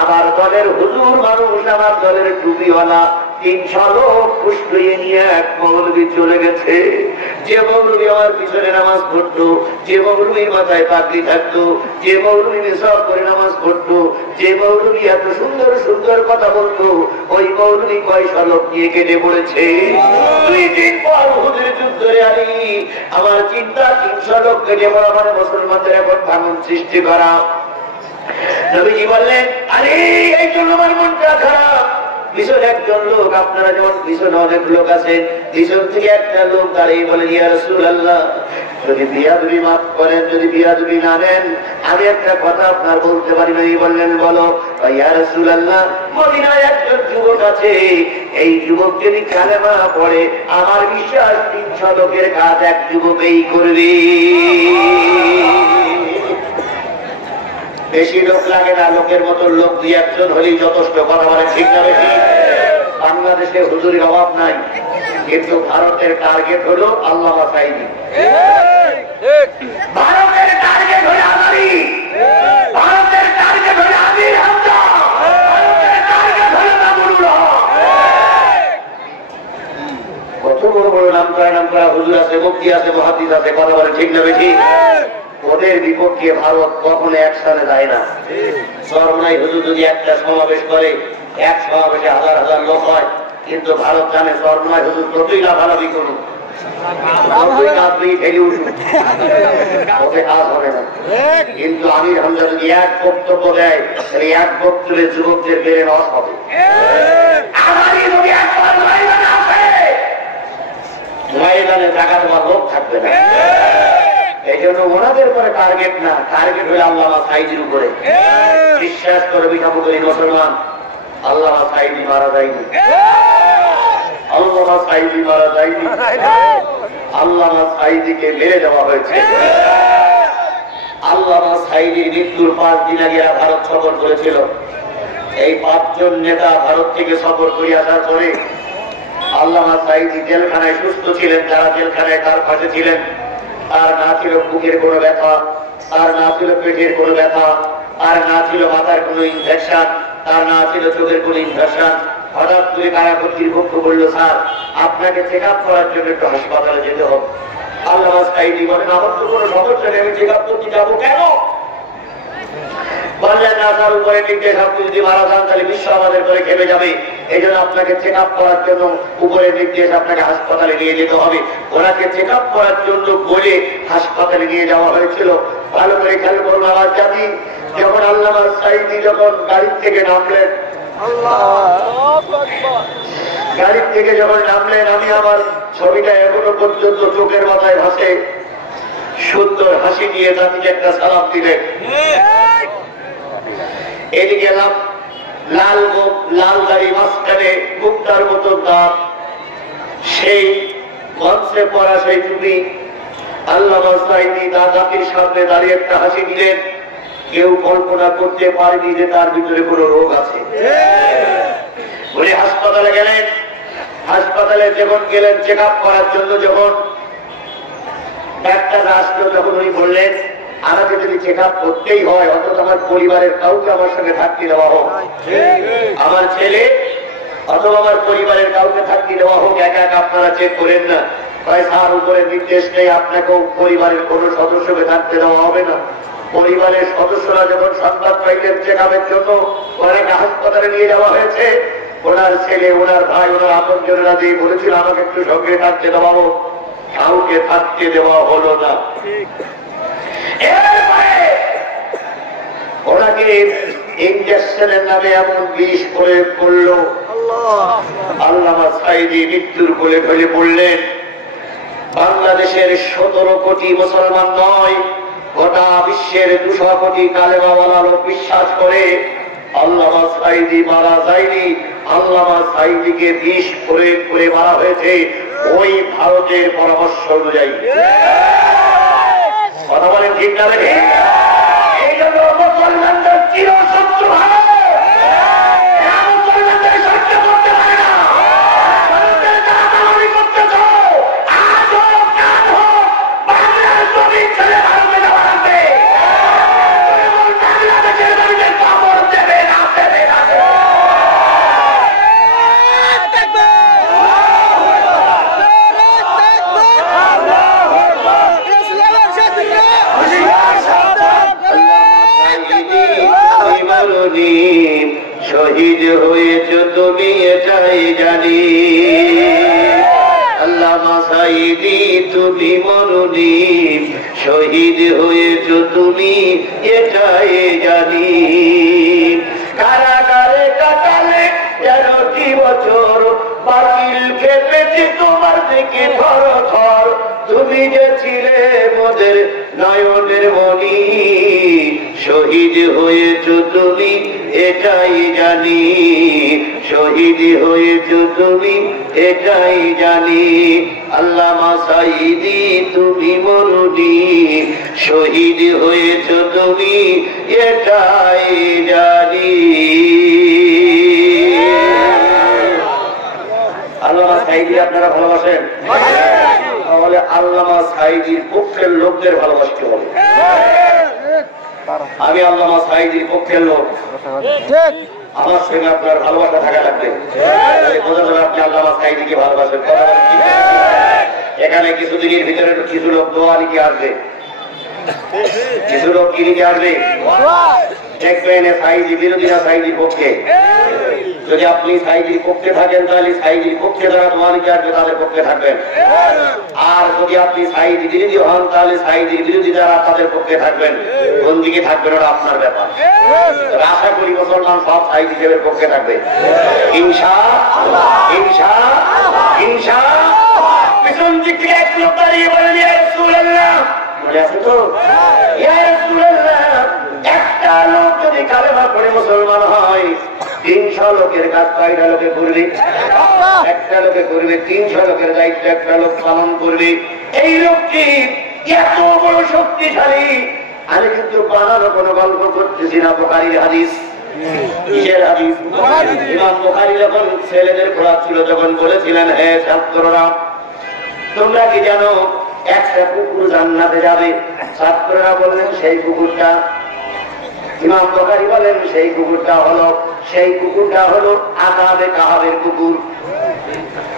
আমার দলের হুজুর মানুষ, আমার দলের টুপিওয়ালা 300 লোক পুষ্টিয়ে নিয়ে এক মৌলবি চলে গেছে। যে মৌলবি আমার পিছনে নামাজ পড়তো, যে মৌলবির মাথায় পাগড়ি থাকতো, যে মৌলবি মিসওয়াক করে নামাজ পড়তো, যে মৌলবি এত সুন্দর সুন্দর কথা বলতো, ওই মৌলবি 100 লোক নিয়ে কেটে পড়েছে। 2 দিন পর হুজুর যুদ্ধে আলী আমার চিন্তা 300 লোক কেটে পড়া মানে মুসলমানদের এখন ভাঙন সৃষ্টি করা। নবীজি বললেন, আরে এই জন্য আমার মনটা খারাপ। পিছনে একজন লোক, আপনারা যেমন পিছনে অনেক লোক আছেন, পিছন থেকে একটা লোক দাঁড়িয়ে বলেন, ইয়া রাসূলুল্লাহ যদি বিয়াদবি মাফ করেন, যদি বিয়াদবি না নেন, আমি একটা কথা আপনার বলতে পারি না। বললেন, বলো। ইয়া রাসূলুল্লাহ মদিনায় একজন যুবক আছে, এই যুবক যদি কালেমা পড়ে আমার বিশ্বাস 300 লোকের কাজ এক যুবকেই করবে। বেশি লোক লাগে না, লোকের মতো লোক 2-1 হলেই যথেষ্ট। কথা বলে ঠিক না বেশি? বাংলাদেশে হুজুরির অভাব নাই, কিন্তু ভারতের টার্গেট হলো আল্লামা সাঈদী। ভারতের টার্গেট হলো আলী, ভারতের টার্গেট হলো আমির হামজা, ভারতের টার্গেট হলো মামুনুল হক। কত বড় বড় নাম করা হুজুর আছে, মুফতি আছে, মুহাদ্দিস আছে। কথা বলে ঠিক না বেশি? ওদের বিপক্ষে ভারত কখনো একসাথে যায় না। চরমনাই হুজুর যদি একটা সমাবেশ করে, এক সমাবেশে 1000 লোক হয়, কিন্তু ভারত জানে চরমনাই হুজুর যতই লাভালাভি করুন, কিন্তু আমির হামজা যদি এক বক্তব্য দেয়, তাহলে এক বক্তব্যে যুবকদের বেড়ে লস হবে। ময়দানে জায়গা দেওয়ার লোক থাকবে না। এই জন্য ওনাদের উপরে টার্গেট না, টার্গেট হলে আল্লামা সাঈদীর উপরে। বিশ্বাস করে বিঠাবো করি মুসলমান, আল্লামা সাঈদী মারা যায়নি, আল্লামা সাঈদী মারা যায়নি, আল্লামা সাঈদীকে মেরে দেওয়া হয়েছে। আল্লামা সাঈদীর মৃত্যুর 5 দিন আগে ভারত সফর করেছিল। এই 5 জন নেতা ভারত থেকে সফর করে আসার পরে আল্লামা সাঈদী জেলখানায় সুস্থ ছিলেন। যারা জেলখানায় তার পাশে ছিলেন, আর না ছিল বুকের কোনো ব্যথা, আর না ছিল পেটের কোনো ব্যথা, আর না ছিল মাথার কোনো ইনফেকশন, আর না ছিল চোখের কোনো ইনফেকশন। হঠাৎ করে কারা কর্তৃপক্ষ বলল, স্যার আপনাকে চেক আপ করার জন্য একটু হাসপাতালে যেতে হবে। আল্লামা সাঈদী বলেন, আমার তো কোনো সমস্যা নেই, আমি চেক আপ করতে যাবো কেন? বললেন, না তার উপরে নির্দেশ, আপনি যদি মারা যান তাহলে বিশ্ব আমাদের করে খেপে যাবে। এই জন্য আপনাকে চেক আপ করার জন্য উপরে নির্দেশ, আপনাকে হাসপাতালে নিয়ে যেতে হবে। ওনাকে চেক আপ করার জন্য বলে হাসপাতালে নিয়ে যাওয়া হয়েছিল। ভালো করে খেয়াল করুন আমার জাতি, যখন আল্লামা সাঈদী যখন গাড়ি থেকে নামলেন, গাড়ি থেকে যখন নামলেন, আমি আমার ছবিটা এখনো পর্যন্ত চোখের মাথায় ভাসে। সুন্দর হাসি দিয়ে জাতিকে একটা সালাম দিলেন। এদিকে লাল মুখ, লাল দাড়ি, মাঝখানে মুক্তার মতো দাঁত, সেই মঞ্চে পড়া সেই টুপি। আল্লামা সাঈদী তার জাতির সামনে দাঁড়িয়ে একটা হাসি দিলেন। কেউ কল্পনা করতে পারেনি যে তার ভিতরে কোনো রোগ আছে। উনি হাসপাতালে গেলেন। হাসপাতালে যখন গেলেন চেক আপ করার জন্য, যখন ডাক্তার আসলো, তখন উনি বললেন, আমাকে যদি চেক আপ করতেই হয়, অন্তত আমার পরিবারের কাউকে আমার সঙ্গে থাকতে দেওয়া হোক, আমার ছেলে অথবা আমার পরিবারের কাউকে থাকতে দেওয়া হোক, একা একা আপনারা চেক করেন না। স্যার উপরে নির্দেশ নেই, আপনাকেও পরিবারের কোন সদস্যকে থাকতে দেওয়া হবে না। পরিবারের সদস্যরা যখন সংবাদ পাইলেন চেক আপের জন্য ওনাকে হাসপাতালে নিয়ে যাওয়া হয়েছে, ওনার ছেলে, ওনার ভাই, ওনার আপনজনেরা দিয়ে বলেছিল আমাকে একটু সঙ্গে থাকতে দেওয়া হোক, কাউকে থাকতে দেওয়া হলো না। ওনাকে ইনজেকশনের নামে এমন বিষ প্রয়োগ করলো, আল্লামা সাঈদী মৃত্যুর কোলে ঢলে পড়লেন। বাংলাদেশের 17 কোটি মুসলমান নয়, গোটা বিশ্বের 200 কোটি কালেমাওয়ালা লোক বিশ্বাস করে আল্লামা সাঈদী মারা যায়নি, আল্লামা সাঈদীকে বিষ প্রয়োগ করে মারা হয়েছে। ওই ভারতের পরামর্শ অনুযায়ী। কথা বলেন ঠিক না? এই জন্য মুসলমানদের চিরশত্রু ভারত। শহীদ হয়েছ তুমি এটাই জানি, আল্লামা সাঈদী তুমি মরুনি, শহীদ হয়েছ তুমি এটাই জানি। কারাগারে কাটালে 13টি বছর, বাতিল খেপেছে তোমার দিকে থর থর, তুমি যে ছিলে মোদের নয়নের মণি, শহীদ হয়েছ তুমি এটাই জানি, শহীদ হয়েছ তুমি এটাই জানি। আল্লামা সাঈদী তুমি মরুনি, শহীদ হয়েছ তুমি এটাই জানি। আল্লামা সাঈদী আপনারা ভালোবাসেন? তাহলে আল্লামা সাঈদীর পক্ষের লোকদের ভালোবাসতে হবে। আমি আল্লামা সাঈদীর পক্ষের লোক, আমার সঙ্গে আপনার ভালোবাসা থাকা লাগবে, বোঝা যাবে আপনি আল্লামা সাঈদীকে ভালোবাসেন। এখানে কিছুদিনের ভিতরে কিছু লোক দোয়া লিখে আসবে, কিছু লোক কি লিখে আসবে দেখবেন সাঈদী বিরোধীরা সাঈদীর পক্ষে। যদি আপনি সাঈদীর পক্ষে থাকেন তাহলে সাঈদীর পক্ষে যারা দোয়া লিখে আসবে তাদের পক্ষে থাকবেন, আর যদি আপনি সাঈদী বিরোধী হন তাহলে সাঈদীর বিরোধী যারা তাদের পক্ষে থাকবেন। কোন দিকে থাকবেন ওটা আপনার ব্যাপার। আশা করি মুসলমান সব সাঈদী সাহেবের পক্ষে থাকবে ইনশাআল্লাহ, ইনশাআল্লাহ, ইনশাআল্লাহ। পিছন দিক থেকে এক লোক দাঁড়িয়ে বলেন ইয়া রাসূলুল্লাহ, মনে আছে তো? ইয়া রাসূলুল্লাহ, একটা লোক যদি কালেমা পড়ে মুসলমান হয় 300 লোকের কাজ 5টা লোকে করবে, একটা লোকে করবে 300 লোকের দায়িত্ব একটা লোক পালন করবে। এই লোকটি এত বড় শক্তিশালী। আমি কিন্তু বানানো কোনো গল্প করতেছি না, বুখারীর হাদিস। কিসের হাদিস? ইমাম বুখারী যখন ছেলেদের পড়াচ্ছিল যখন বলেছিলেন, হে ছাত্ররা তোমরা কি জানো একটা কুকুর জান্নাতে যাবে? ছাত্ররা বললেন সেই কুকুরটা। ইমাম বুখারী বলেন সেই কুকুরটা হলো আকাবে কাহাবের কুকুর।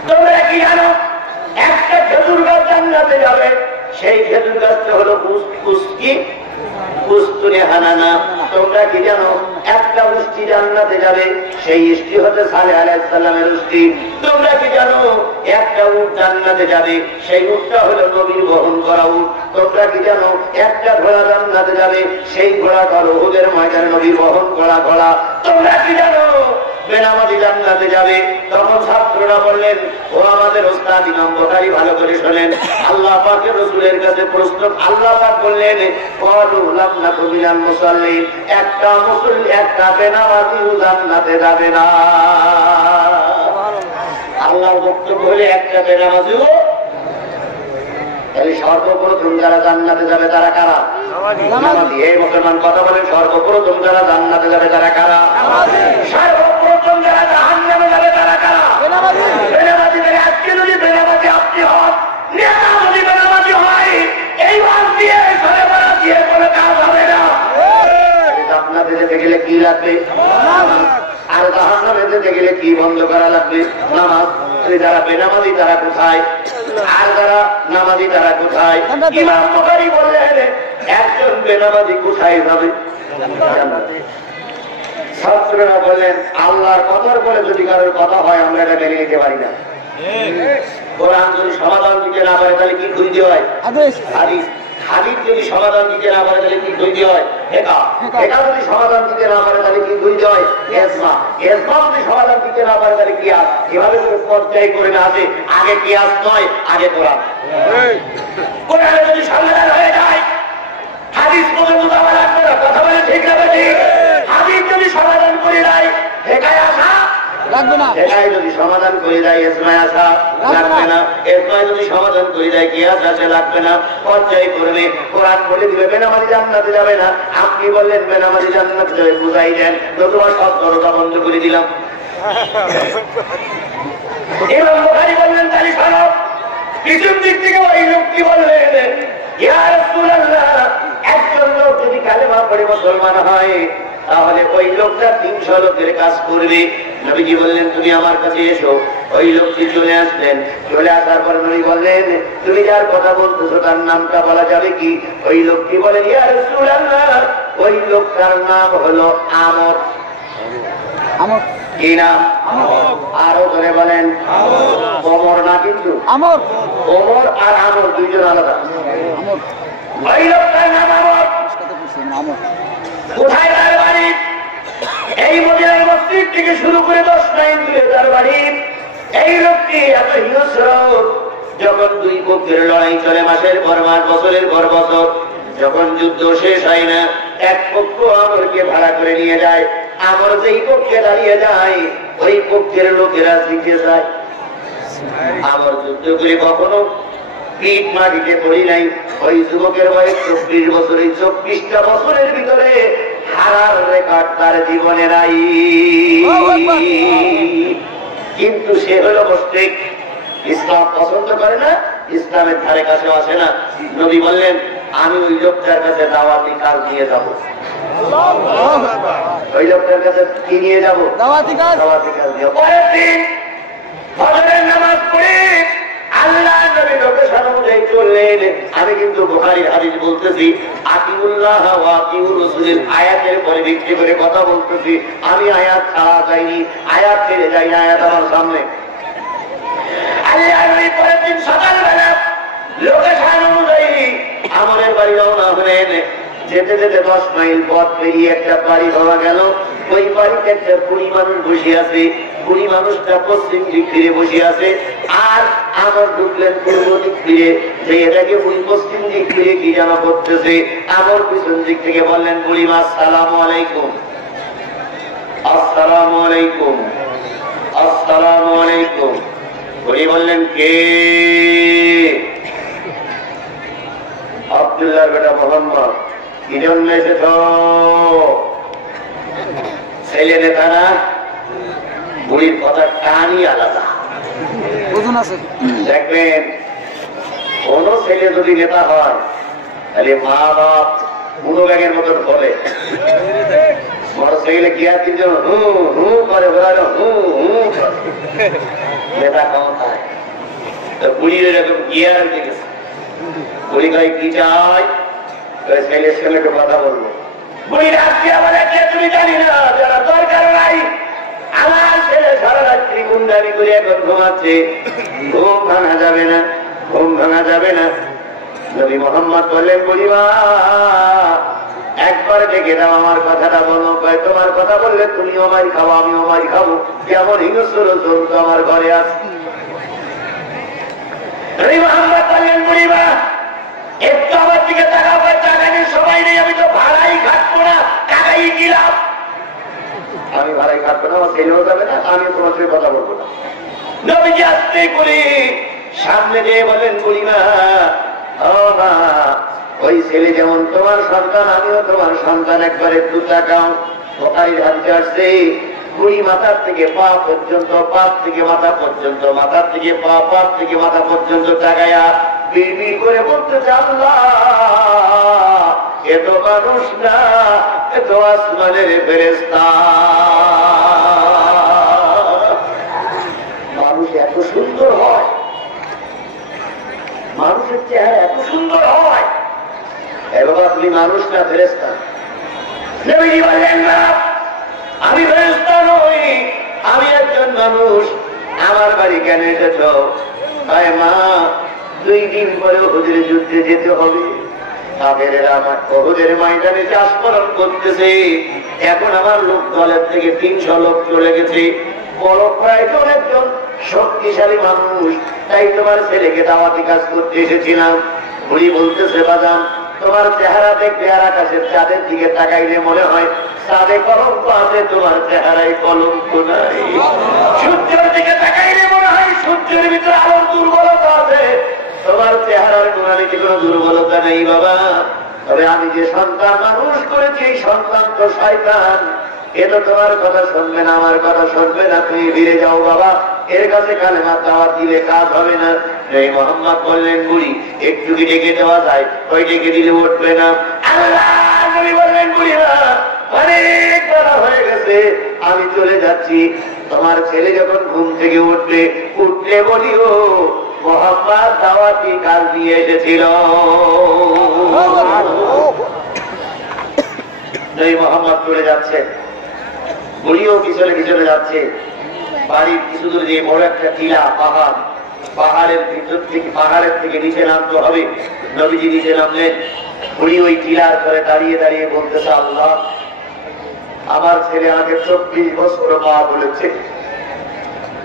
তোমরা কি জানো একটা খেজুর গাছ জান্নাতে যাবে? সেই খেজুর গাছটা হলো উস্তুনে হানানা। তোমরা কি জানো একটা উষ্টি জান্নাতে যাবে? সেই উষ্টি হতে সালেহ আলাইহিস সালামের উষ্টি। তোমরা কি জানো একটা উট জান্নাতে যাবে? সেই উটটা হলো নবীর বহন করা উট। তোমরা কি জানো একটা ঘোড়া জান্নাতে যাবে? সেই ঘোড়াটা হলো উহুদের ময়দানে নবীর বহন করা ঘোড়া। তোমরা কি জানো বেনামাজি জান্নাতে যাবে? তখন ছাত্ররা বললেন, ও আমাদের ওস্তাদ ইমাম বুখারী ভালো করে শোনেন, আল্লাহ পাকের রাসূলের কাছে প্রশ্ন। আল্লাহ পাক বললেন, ক্বালু লাম নাকু মিনাল মুসাল্লিন, একটা বেনামাজি জান্নাতে যাবে না। আল্লাহর বক্তব্য হলে একটা বেনামাজিও। তাহলে সর্বপ্রথম যারা জান্নাতে যাবে তারা কারা? নামাজি। এই মুসলমান কথা বলেন, সর্বপ্রথম যারা জান্নাতে যাবে তারা কারা? সর্বপ্রথম যারা জাহান্নামে যাবে তারা কারা? বেনামাজি। আজকে যদি বেনামাজি আপনি হন, নেতা যদি বেনামাজি হয়, এই বাদ দিয়ে ঘরে বেড়া দিয়ে কোনো কাজ হবে না। জান্নাতে যেতে গেলে কি লাগবে? আর জাহান্নামে যেতে গেলে কি বন্ধ করা লাগবে? নামাজ। যারা বেনামাজি তারা কোথায়, আর যারা নামাজি তারা কোথায়? ইমাম বুখারী বললেন একজন বেনামাজি কোথায় যাবে? ছাত্ররা বললেন, আল্লাহর কথার পরে যদি কারোর কথা হয় আমরা এটা মেনে নিতে পারি না। কোরআন যদি সমাধান দিতে না পারে তাহলে কি খুঁজতে হয়? হাদিস। হাদিস যদি সমাধান দিতে না পারে তাহলে কি খুঁজতে হয়? এটা যদি সমাধান দিতে না পারে তাহলে কি খুঁজতে হয়? ইজমা। ইজমা যদি সমাধান দিতে না পারে তাহলে কিয়াস। এভাবে করে পর্যায় করে না আছে, আগে কিয়াস নয় আগে কোরআন। কোরআনে যদি সমাধান হয়ে যায় হাদিস পর্যন্ত যাওয়া লাগবে না। কথা বলে ঠিক না? ঠিক। হাদিস যদি সমাধান করে দেয় হেকায় আসা এটাই যদি সমাধান করে দেয় এসমায় আসা লাগবে না, এসমায় যদি সমাধান করে দেয় কি আসা লাগবে না, পর্যায় করবে। কোরআন বলে দিবে বেনামাজি জান্নাতে যাবে না, আপনি বললেন বেনামাজি জান্নাতে যাবে, বুঝাই দেন তো তোমার সব দরজা বন্ধ করে দিলাম। ইমাম বুখারী বললেন তাহলে শোনো, পিছন দিক থেকে ওই লোকটি বললেন ইয়া রাসূলুল্লাহ, একজন লোক যদি কালেমা পড়ে মুসলমান হয় তাহলে ওই লোকটা 300 লোকের কাজ করবে। নবীজি বললেন তুমি আমার কাছে এসো। ওই লোকটি চলে আসলেন, চলে আসার পর নবী বললেন তুমি যার কথা বলতেছো তার নামটা বলা যাবে কি? ওই লোকটি বলেন ইয়া রাসূলুল্লাহ, ওই লোকটার নাম হলো আমর। আমর কি নাম? আরো ধরে বলেন ওমর না, কিন্তু আমর, ওমর আর আমর দুইজন আলাদা। ওই লোকটার নাম আমর। কোথায় তার বাড়ি? এই মদিনার মসজিদ থেকে শুরু করে 10 মাইল দূরে তার বাড়ি। এই লোকটি এত হিংস্র, যখন দুই পক্ষের লড়াই চলে মাসের পর মাস, বছরের পর বছর, যখন যুদ্ধ শেষ হয় না, এক পক্ষ আমরকে ভাড়া করে নিয়ে যায়। আমর যেই পক্ষে দাঁড়িয়ে যায় ওই পক্ষের লোকেরা জিতে যায়। আমর যুদ্ধ করে কখনো পিঠ মাটিতে পড়ি নাই। ওই যুবকের বয়স 24 বছর। এই 24টা বছরের ভিতরে হারার রেকর্ড তার জীবনে নাই, কিন্তু সে হলো মুশরিক। ইসলাম পছন্দ করে না, ইসলামের ধারে কাছেও আসে না। নবী বললেন আমি ওই লোকটার কাছে দাওয়াতি কাজ নিয়ে যাব। ওই লোকটার কাছে কি নিয়ে যাবো? দাওয়াতি কাজ নিয়ে। পরের দিন ফজরের নামাজ পড়ে আল্লাহ নবী লোকেশন অনুযায়ী চললেন। আমি কিন্তু বুখারীর হাদিস বলতেছি, আতিউল্লাহ ওয়া আতিউর রাসূলের আয়াতের পরে ভিত্তি করে কথা বলতেছি। আমি আয়াত ছাড়া যাইনি, আয়াত ছেড়ে যাই না, আয়াত আমার সামনে। আল্লাহ নবী পরের দিন সকালবেলা লোকেশন অনুযায়ী আমাদের বাড়ি রওনা হলেন। যেতে যেতে 10 মাইল পথ পেরিয়ে একটা বাড়ি পাওয়া গেল। ওই বাড়িতে একটা বুড়ি মানুষ বসে আছে। বুড়ি মানুষটা পশ্চিম দিক ফিরে বসে আছে, আর আমার ঢুকলেন পূর্ব দিক ফিরে। যে এটাকে বুড়ি পশ্চিম দিক ফিরে কি যেন করতেছে। আমার পিছন দিক থেকে বললেন বুড়ি মা আসসালামু আলাইকুম, আসসালামু আলাইকুম, আসসালামু আলাইকুম। বুড়ি বললেন কে? আব্দুল্লাহর বেটা মোহাম্মদ। কি জন্য এসেছ? ছেলে নেতা না? বুড়ির কথা টানই আলাদা। দেখবেন কোন ছেলে যদি নেতা হয় তাহলে মা বাপ বুড়ো ব্যাগের মতন বলে। বড় ছেলে কি আর তিনজন হু হু করে, হু হু নেতা ক্ষমতায়। বুড়ির এরকম গিয়ার উঠে গেছে। বুড়ি ভাই কি চাই? ছেলের সঙ্গে একটু কথা বলবো। বুড়ি রাত্রি বলে তুমি জানি না, যারা দরকার নাই। আমার ছেলে সারা রাত্রি গুন্ডামি করে এখন ঘুমাচ্ছে। ঘুম ভাঙা যাবে না, ঘুম ভাঙা যাবে না। নবী মোহাম্মদ বললেন বুড়িমা একবার ডেকে দাও, আমার কথাটা বলো। তোমার কথা বললে তুমিও মারি খাবো, আমিও মারি খাবো। কেমন হিংস্র জন্তু আমার ঘরে আছে। নবী মোহাম্মদ বললেন বুড়িমা একটু আমার দিকে টাকা নেই, সবাই নেই, আমি তো ভাড়াই খাটবো না, টাকাই গিলাম। আমি ভাড়াই খাটবো না, আমার ছেলেও যাবে না, আমি তোমার সাথে কথা বলবো না। নবীজি আসতে করি সামনে দিয়ে বলেন বুড়িমা ও মা, ওই ছেলে যেমন তোমার সন্তান, আমিও তোমার সন্তান, একবার একটু তাকাও। বুখারীর হাদিসে আসছে বুড়ি মাথার থেকে পা পর্যন্ত, পাপ থেকে মাথা পর্যন্ত, মাথার থেকে পা, পাপ থেকে মাথা পর্যন্ত তাকায়া বিড়বিড় করে বলতেছে আল্লাহ এ তো মানুষ না, এ তো আসমানের ফেরেশতা। মানুষ এত সুন্দর হয়, মানুষের চেহারা এত সুন্দর হয়, এবং আপনি মানুষ না ফেরেশতা? নবীজি বললেন না আমি ফেরেশতা নই, আমি একজন মানুষ। আমার বাড়ি কেন এসেছ? ভাই মা 2 দিন পরে উহুদের যুদ্ধে যেতে হবে। উহুদের ময়দানে চাষকরণ করতেছে। এখন আমার লোক দলের থেকে 300 লোক চলে গেছে। বড় প্রয়োজন একজন শক্তিশালী মানুষ, তাই তোমার ছেলেকে দাওয়াতি কাজ করতে এসেছিলাম। বুড়ি বলতেছে বাজান তোমার চেহারা দেখলে আর আকাশের চাঁদের দিকে তাকাইলে মনে হয় চাঁদে কলঙ্ক আছে, তোমার চেহারায় কলঙ্ক নাই। সূর্যের দিকে তাকাইলে মনে হয় সূর্যের ভিতরে আলোর দুর্বলতা আছে, তোমার চেহারার গুণানিতে কোনো দুর্বলতা নেই বাবা। তবে আমি যে সন্তান মানুষ করেছি এই সন্তান তো শয়তান, এ তো তোমার কথা শুনবে না, আমার কথা শুনবে না, তুমি ফিরে যাও বাবা, এর কাছে কালেমা দাওয়াত দিলে কাজ হবে না। এই মোহাম্মদ বললেন বুড়ি একটু কি ডেকে দেওয়া যায়? ওই ডেকে দিলে উঠবে না। আল্লাহ নবী বললেন বুড়ি না, অনেক বেলা হয়ে গেছে, আমি চলে যাচ্ছি। তোমার ছেলে যখন ঘুম থেকে উঠবে, উঠলে বলিও মোহাম্মদ দাওয়াতি কাজ দিয়ে এসেছিল। এই মোহাম্মদ চলে যাচ্ছে, বুড়িও পিছনে পিছনে যাচ্ছে। বাড়ির কিছু দূর দিয়ে বড় একটা টিলা, পাহাড়, পাহাড়ের ভিতর থেকে পাহাড়ের থেকে নিচে নামতে হবে। নবীজি নিচে নামলেন, বুড়ি ওই টিলার করে দাঁড়িয়ে দাঁড়িয়ে বলতেছে, আল্লাহ আমার ছেলে আমাকে 24 বছর মা বলেছে,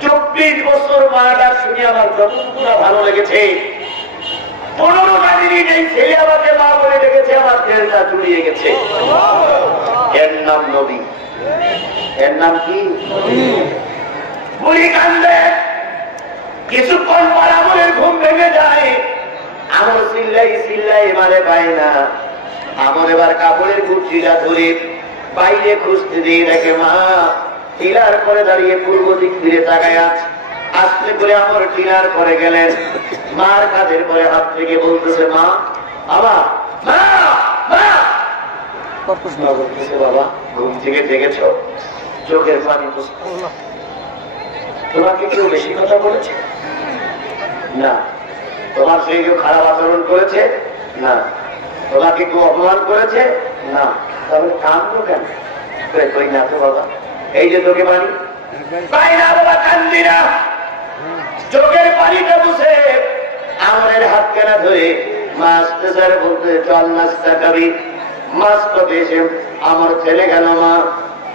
24 বছর মা ডাক শুনে আমার যতটুকু ভালো লেগেছে, 15টা দিন এই ছেলে আমাকে মা বলে ডেকেছে, আমার ছেলেটা জুড়িয়ে গেছে। এর নাম নবী, এর নাম কি? বুড়ি কান্দে, কিছুক্ষণ পর আমলের ঘুম ভেঙে যায়। আমল চিল্লাই চিল্লাই মারে পায় না। আমল এবার কাপড়ের কুচিটা ধরে বাইরে খুঁজতে দিয়ে দেখে মা টিলার করে দাঁড়িয়ে পূর্ব দিক ফিরে তাকায় আছে। আস্তে করে আমর টিলার করে গেলেন, মার কাঁধের পরে হাত থেকে বলতেছে, মা বাবা, মা মা। বলতেছে, বাবা ঘুম থেকে জেগেছ, চোখের পানি তোমাকে কেউ বেশি কথা বলেছে? না। তোমার সঙ্গে কেউ খারাপ আচরণ করেছে? না। তোমাকে কেউ অপমান করেছে? না। তাহলে কান্দো কেন? কই না তো বাবা, এই যে তোকে পানি পাই না বাবা, কান্দি না। চোখের পানিটা বুঝে আমাদের হাত কেনা ধরে মাছ স্যার বলতে, চল নাস্তা খাবি। মাছ পথে এসে আমার ছেলে গেল, মা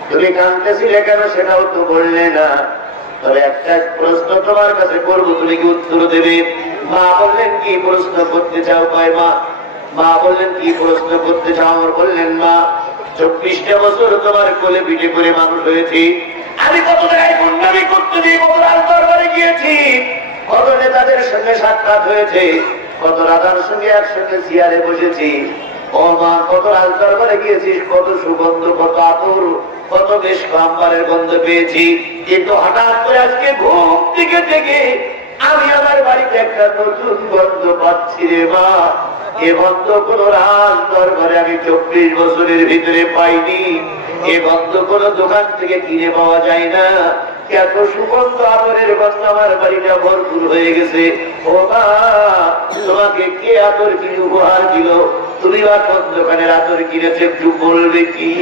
তুমি কাঁদতেছিলে কেন সেটাও তো বললে না। তবে একটা প্রশ্ন তোমার কাছে করবো, তুমি কি উত্তর দেবে? মা বললেন, কি প্রশ্ন করতে চাও? কয় মা, মা বললেন, কি প্রশ্ন করতে চাও? আমার বললেন, মা 24টা বছর তোমার কোলে পিঠে করে মানুষ হয়েছি, আমি কত জায়গায় গুন্ডামি করতে দিই, কত রাজ দরবারে গিয়েছি, কত নেতাদের সঙ্গে সাক্ষাৎ হয়েছে, কত রাজার সঙ্গে একসঙ্গে চেয়ারে বসেছি। ও মা, কত রাজ দরবারে গিয়েছিস, কত সুগন্ধ, কত আতর, কত বেশ আম্বারের গন্ধ পেয়েছি, কিন্তু হঠাৎ করে আজকে ঘুম থেকে থেকে আমি আমার বাড়িতে একটা নতুন গন্ধ পাচ্ছি রে মা। এ গন্ধ কোন রাজ দরবারে আমি 24 বছরের ভিতরে পাইনি, এ গন্ধ কোন দোকান থেকে কিনে পাওয়া যায় না। এত সুগন্ধ আতরের গন্ধ আমার বাড়িটা ভরপুর হয়ে গেছে। ও মা, তোমাকে কে আতর কিনে উপহার দিল? তুমি বা কোন দোকানের আতর কিনেছে একটু বলবে কি?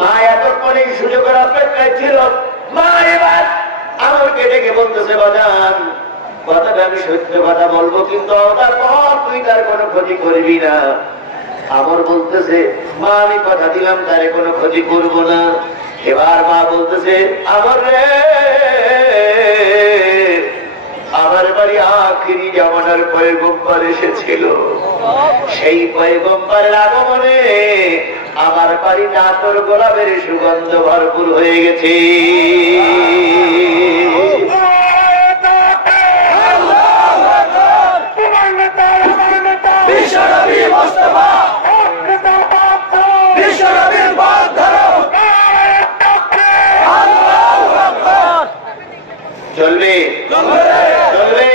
মা এতক্ষণ এই সুযোগের অপেক্ষায় ছিল। মা এবার আমাকে ডেকে বলতেছে, বাজান কথাটা আমি সত্য কথা বলবো, কিন্তু তারপর তুই তার কোনো ক্ষতি করবি না। আমার বলতেছে, মা আমি কথা দিলাম তারে কোনো ক্ষতি করবো না। এবার মা বলতেছে, আমার রে, আমার বাড়ি আখিরি জামানার পয়গম্বর এসেছিল, সেই পয়গম্বরের আগমনে আমার বাড়িতে আতর গোলাপের সুগন্ধ ভরপুর হয়ে গেছে। চলবে চলবে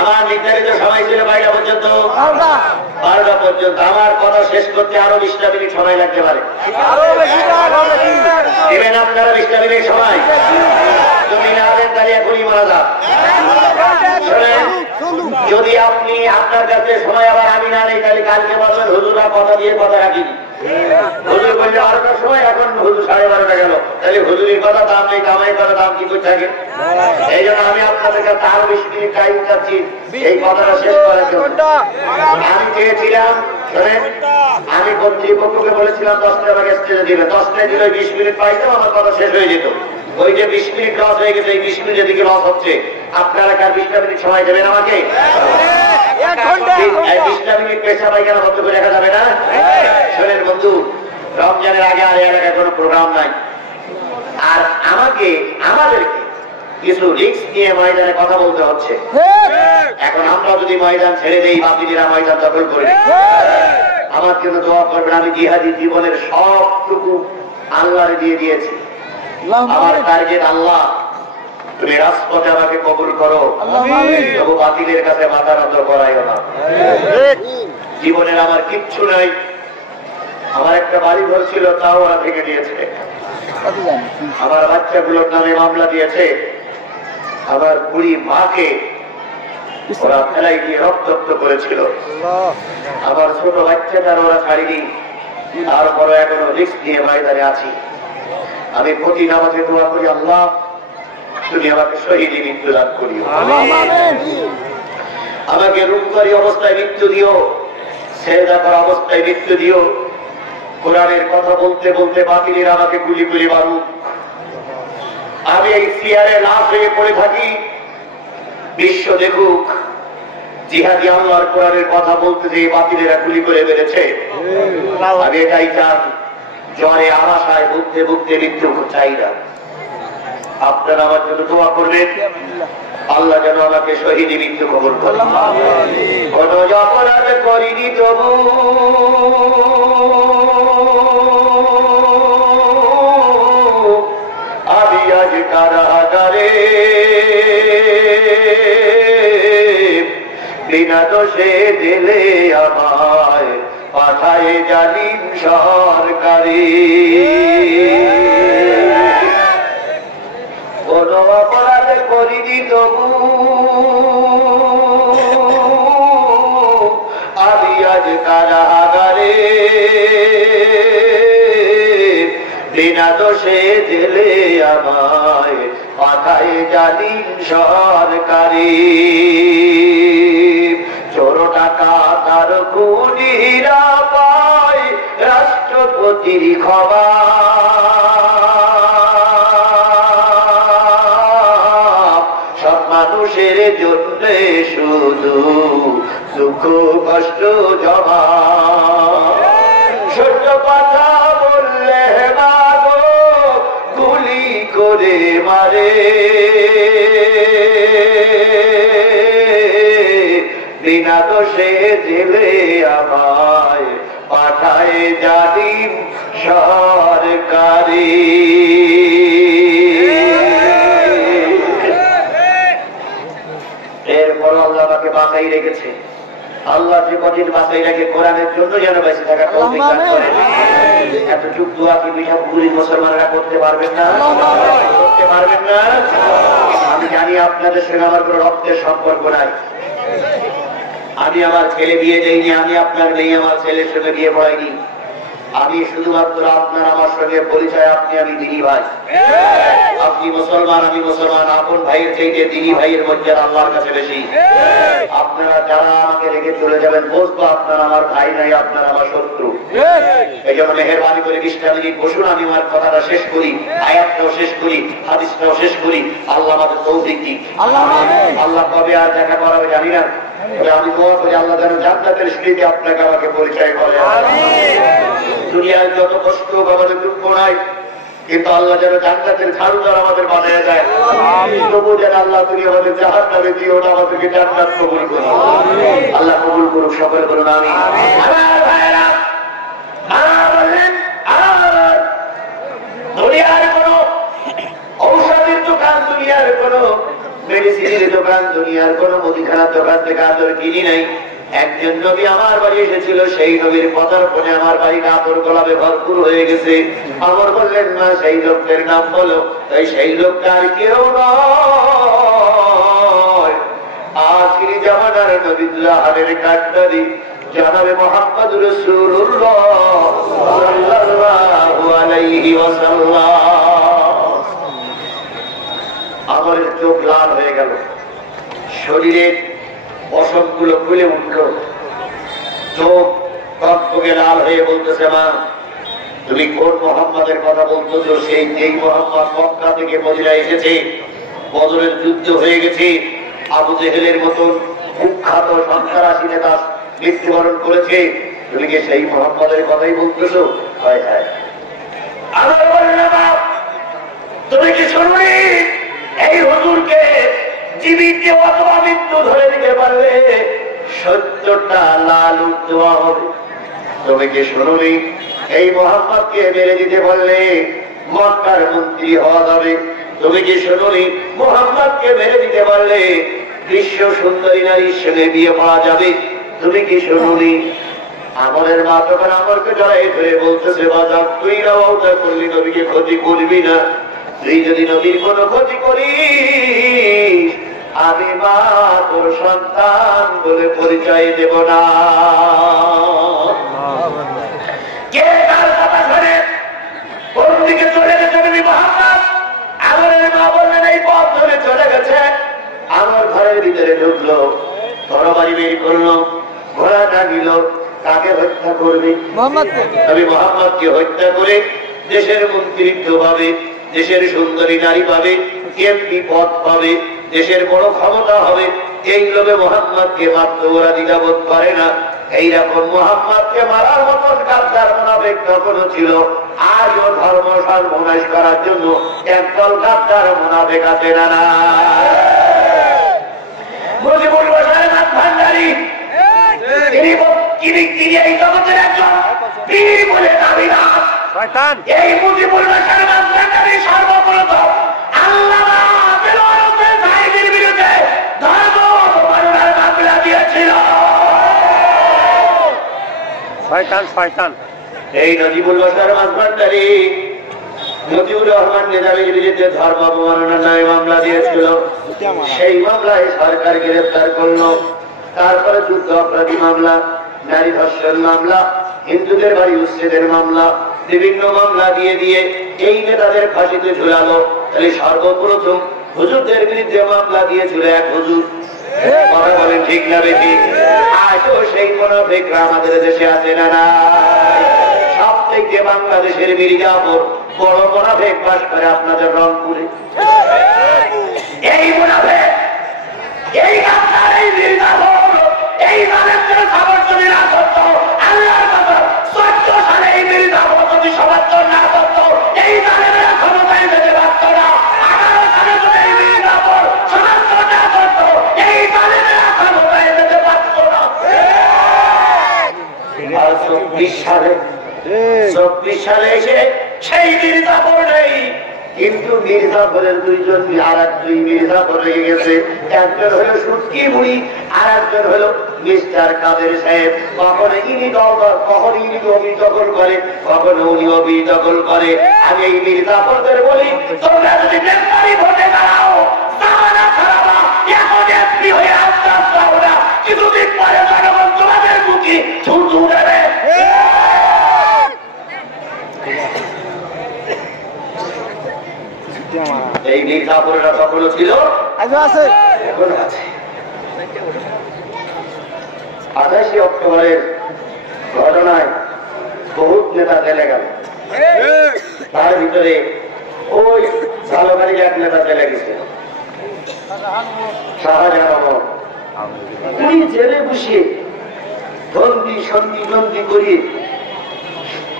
আমার নির্ধারিত সময় ছিল 12টা পর্যন্ত, 12টা পর্যন্ত। আমার কথা শেষ করতে আরো 20টা মিনিট সময় লাগতে পারে। দেবেন আপনারা 20টা মিনিট সময়? তুমি না দেন তাহলে এখনই মারা যান। শোনেন, যদি আপনি আপনার কাছে সময় আবার আমি না নেই, তাহলে কালকে বলবেন হুজুরা কথা দিয়ে কথা রাখিনি। হুজুর বললে 12টার সময়, এখন হুজুর 12:30 গেল, তাহলে হুজুরের কথা দাম নেই, কামাই কথা দাম কি করে থাকে? এই জন্য আমি আপনাদের কাছে আরো 20 মিনিট টাইম চাচ্ছি এই কথাটা শেষ করার জন্য। আমি চেয়েছিলাম, শোনেন, আমি কর্তৃপক্ষকে বলেছিলাম 10টা আমাকে স্টেজে দিলে, 10টায় দিলে 20 মিনিট পাইতাম, আমার কথা শেষ হয়ে যেত। ওই যে 20 মিনিট লস হয়ে গেছে, এই 20 মিনিটের দিকে লস হচ্ছে। আপনারা কার 20টা মিনিট সময় দেবেন আমাকে? 20টা মিনিট পেশা পাইখানা বন্ধ করে রাখা যাবে না? শোনেন বন্ধু, রমজানের আগে আর এলাকায় কোনো প্রোগ্রাম নাই, আর আমাদেরকে কিছু রিস্ক নিয়ে ময়দানে কথা বলতে হচ্ছে। এখন আমরা যদি ময়দান ছেড়ে দেই, বাতিলেরা ময়দান দখল করে, আমার জন্য দোয়া করবেন। আমি জিহাদি জীবনের সবটুকু আল্লাহরে দিয়ে দিয়েছি। আমার টার্গেট আল্লাহ, তুমি রাজপথে আমাকে কবুল করো, তবু বাতিলের কাছে মাথা নত করাইও না। জীবনের আমার কিচ্ছু নাই, আমার একটা বাড়ি ঘর ছিল, তাও ওরা ভেঙে দিয়েছে। আমার বাচ্চাগুলোর নামে মামলা দিয়েছে, আমার বুড়ি মাকে ওরা ফেলাই দিয়ে রক্তাক্ত করেছিল, আমার ছোট বাচ্চাটার ওরা ছাড়িনি। তারপরে এখনো রিস্ক নিয়ে ময়দানে আছি। আমি প্রতি নামাজে দোয়া করি, আল্লাহ তুমি আমাকে শহীদী মৃত্যু দান করিও, আমাকে রূপকারী অবস্থায় মৃত্যু দিও, সেজদা করা অবস্থায় মৃত্যু দিও। কোরআনের কথা বলতে বলতে বাতিলেরা আমাকে গুলি গুলি মারুক, আমি এই চেয়ারে লাশ হয়ে পড়ে থাকি, বিশ্ব দেখুক জিহাদি আল্লাহর কোরআনের কথা বলতে যে বাতিলেরা গুলি করে বেড়েছে। আমি এটাই চান, জ্বরে আশায় ভুগতে ভুগতে মৃত্যু চাই না। আপনারা আমার জন্য দোয়া করবেন, আল্লাহ যেন আমাকে শহীদী মৃত্যু কবুল করেন। কোন অপরাধ করিনি তবু আমি আজ কারাগারে, বিনা দোষে দিলে আমায় পাঠায় জালিম সরকারি। কোন অপরাধ করিনি তবু আমি আজ কারাগারে, বিনা দোষে জেলে আমায় পাঠায় জালিম সরকারি। চোর টাকা তার খুনিরা পায় রাষ্ট্রপতির ক্ষমা, সব মানুষের জন্য শুধু দুঃখ কষ্ট জমা। ছোট কথা বললে মাগো গুলি করে মারে, বিনা দোষে জেলে আমায় পাঠায় জালিম সরকারি। এরপর আল্লাহ আমাকে বাঁচাই রেখেছে। আল্লাহ যে কঠিন বাঁচাই রেখে কোরআনের জন্য যেন বেঁচে থাকা তৌফিক দান করেন। এত যুগ দোয়া কি বিশাল বুড়ি মুসলমানরা করতে পারবেন না? করতে পারবেন না? আমি জানি আপনাদের সঙ্গে আমার কোনো রক্তের সম্পর্ক নাই। আমি আমার ছেলে বিয়ে দেইনি, আমি আপনার মেয়ে আমার ছেলের সঙ্গে বিয়ে পড়াইনি। আমি শুধুমাত্র আপনার আমার সঙ্গে পরিচয়, আপনি আমি দিনী ভাই, আপনি মুসলমান আমি মুসলমান। আপন ভাইয়ের চাইতে দিনী ভাইয়ের মর্যাদা আল্লাহর কাছে বেশি। আপনারা যারা আমাকে রেখে চলে যাবেন, বুঝবো আপনার আমার ভাই নাই, আপনার আমার শত্রু। এই জন্য মেহেরবানি করে 20টা মিনিট বসুন, আমি আমার কথাটা শেষ করি, আয়াতটাও শেষ করি, হাদিসটাও শেষ করি। আল্লাহ আমাদের তৌফিক দিন। আল্লাহ কবে আর দেখা করাবে জানি না, আমি দোয়া করি আল্লাহ যেন জান্নাতের স্মৃতি আপনাকে আমাকে পরিচয় করে। দুনিয়ায় যত কষ্ট আমাদের দুঃখ নাই, কিন্তু আল্লাহ যেন জান্নাতের ঝাড়ুদার আমাদের বানিয়ে যায়। তবু যেন আল্লাহ তুমি আমাদের জাহান্নামে দিও না, আমাদেরকে জান্নাত কবুল করুন। আল্লাহ কবুল করুক, সকলে বলুন আমিন। দুনিয়ার কোন ঔষধের দোকান, দুনিয়ার কোন মেডিসিনের দোকান, দুনিয়ার কোন মুদিখানার দোকান থেকে আদর কিনি নাই। একজন নবী আমার বাড়ি এসেছিল, সেই নবীর পদার্পণে আমার বাড়িটা আদর গোলাপে ভরপুর হয়ে গেছে। আমার বললেন না সেই লোকটার নাম বলো, তাই সেই লোকটা আর কেউ নয়, আখিরি জামানার নবীউল্লাহ হারের কান্ডারি জনাবে মুহাম্মদ রাসূলুল্লাহ সাল্লাল্লাহু আলাইহি ওয়াসাল্লাম। আমার চোখ লাল হয়ে গেল, শরীরের পশমগুলো খুলে উঠল, চোখ টকটকে লাল হয়ে বলতেছে, মা তুমি কোন মুহাম্মাদের কথা বলতেছো? সেই যেই মুহাম্মদ মক্কা থেকে মদিনা এসেছে, বদরের যুদ্ধ হয়ে গেছে, আবু জেহেলের মতন কুখ্যাত সন্ত্রাসী নেতা মৃত্যুবরণ করেছে, তুমি কি সেই মুহাম্মাদের কথাই বলতেছো? হয় হ্যাঁ। আবার বললেন, বাপ তুমি কি শুননি এই হুজুরকে জীবিত অথবা মৃত্যু ধরে দিতে পারলে 70টা লাল উট দেওয়া হবে? তুমি কি শুনুনি এই মুহাম্মদকে মেরে দিতে পারলে মক্কার মন্ত্রী হওয়া যাবে? তুমি কি শুনুনি মুহাম্মদকে মেরে দিতে পারলে বিশ্ব সুন্দরী নারীর সঙ্গে বিয়ে পাওয়া যাবে? তুমি কি শুনুনি? আমলের মা তখন আমরকে জড়াই ধরে বলতেছে, বাজার তুই রাওয়াটা করলি, নবীকে ক্ষতি করবি না। তুই যদি নবীর কোন ক্ষতি করিস, আমি মা তোর সন্তান বলে পরিচয় দেব না। কে তার কথা শুনে কোন দিকে চলে গেছে নবী মুহাম্মদ? আমরের মা বললেন, এই পথ ধরে চলে গেছে। আমার ঘরের ভিতরে ঢুকলো, তরবারি বের করলো, ঘোড়া টানিল, কাকে হত্যা করবে? নবী মুহাম্মদকে হত্যা করে দেশের মন্ত্রিত্ব পাবে, দেশের সুন্দরী নারী পাবে, এমপি পদ পাবে, দেশের বড় ক্ষমতা হবে। এই লোভে মুহাম্মদকে মারতে ওরা দ্বিধাবোধ করে না। এইরকম মুহাম্মদকে মারার মতন গাদ্দার মুনাফিক তখনও ছিল। আজও ধর্ম সর্বনাশ করার জন্য একদল গাদ্দার মুনাফিক আছে না? মুজিবুর রহমান ভান্ডারী তিনি এই জগতের একজন পীর বলে দাবি না। এই মুজিবুর রহমান ভান্ডারী সর্বপ্রথম আল্লামা বেলায়েত সাইদির বিরুদ্ধে ধর্ম অবমাননার মামলা দিয়েছিল। শয়তান এই মুজিবুর রহমান ভান্ডারী মুজিবুর রহমান নিজামীর বিরুদ্ধে ধর্ম অবমাননার নামে মামলা দিয়েছিল। সেই মামলায় সরকার গ্রেফতার করলো। তারপরে যুদ্ধ অপরাধী মামলা, নারী ধর্ষণ মামলা, হিন্দুদের বাড়ি উচ্ছেদের মামলা, বিভিন্ন মামলা দিয়ে দিয়ে এই নেতাদের ফাঁসিতে ঝুলালো। তাহলে সর্বপ্রথম হুজুরদের বিরুদ্ধে মামলা দিয়েছিল এক হুজুর। কথা বলেন ঠিক না বেশি? আজও সেই মুনাফিকরা আমাদের দেশে আছে না? সব থেকে বাংলাদেশের মির্জাপুর বড় মুনাফিক বাস করে আপনাদের রংপুরে। এই মুনাফিক, এই গাদ্দার, এই মির্জাপুর, এই মানুষের খবর যদি না করত, আল্লাহর কথা 14 সালে এই মির্জাপুর যদি সমর্থন না করত, এই জালেমেরা ক্ষমতায় যেতে পারত না। 18 সালে যদি এই মির্জাপুর সমর্থন না করত, এই জালেমেরা ক্ষমতায় যেতে পারত না। আর 24 সালে এসে সেই মির্জাপুর নেই, কিন্তু মির্জাপুরের দুইজন আর এক দুই মির্জাপুর লেগে গেছে। একজন হলো সুটকি বুড়ি, আর একজন হলো মিস্টার কাদের সাহেব। কখনো ইনি কখনো ইনি অভিযোগ দখল করে, কখনো উনি অভিযোগ দখল করে। আমি এই মির্জাপুরদের বলি, তোমরা যদি নেতারি ভোটে দাঁড়াও, জামানা খারাপ, এখন এমপি হয়ে আস্তে আস্তে আমরা কিছুদিন পরে জনগণ তোমাদের মুখে ছুটু দেবে। এই মির্জাপুরেরা তখনও ছিল, এখনো আছে। 28 অক্টোবরের ঘটনায় বহুত নেতা জেলে গেল। তার ভিতরে ওই ঝালকাঠির এক নেতা জেলে গেছে, শাহজাহান। উনি জেলে বসিয়ে ধন্দি সন্ধি বন্দি করিয়ে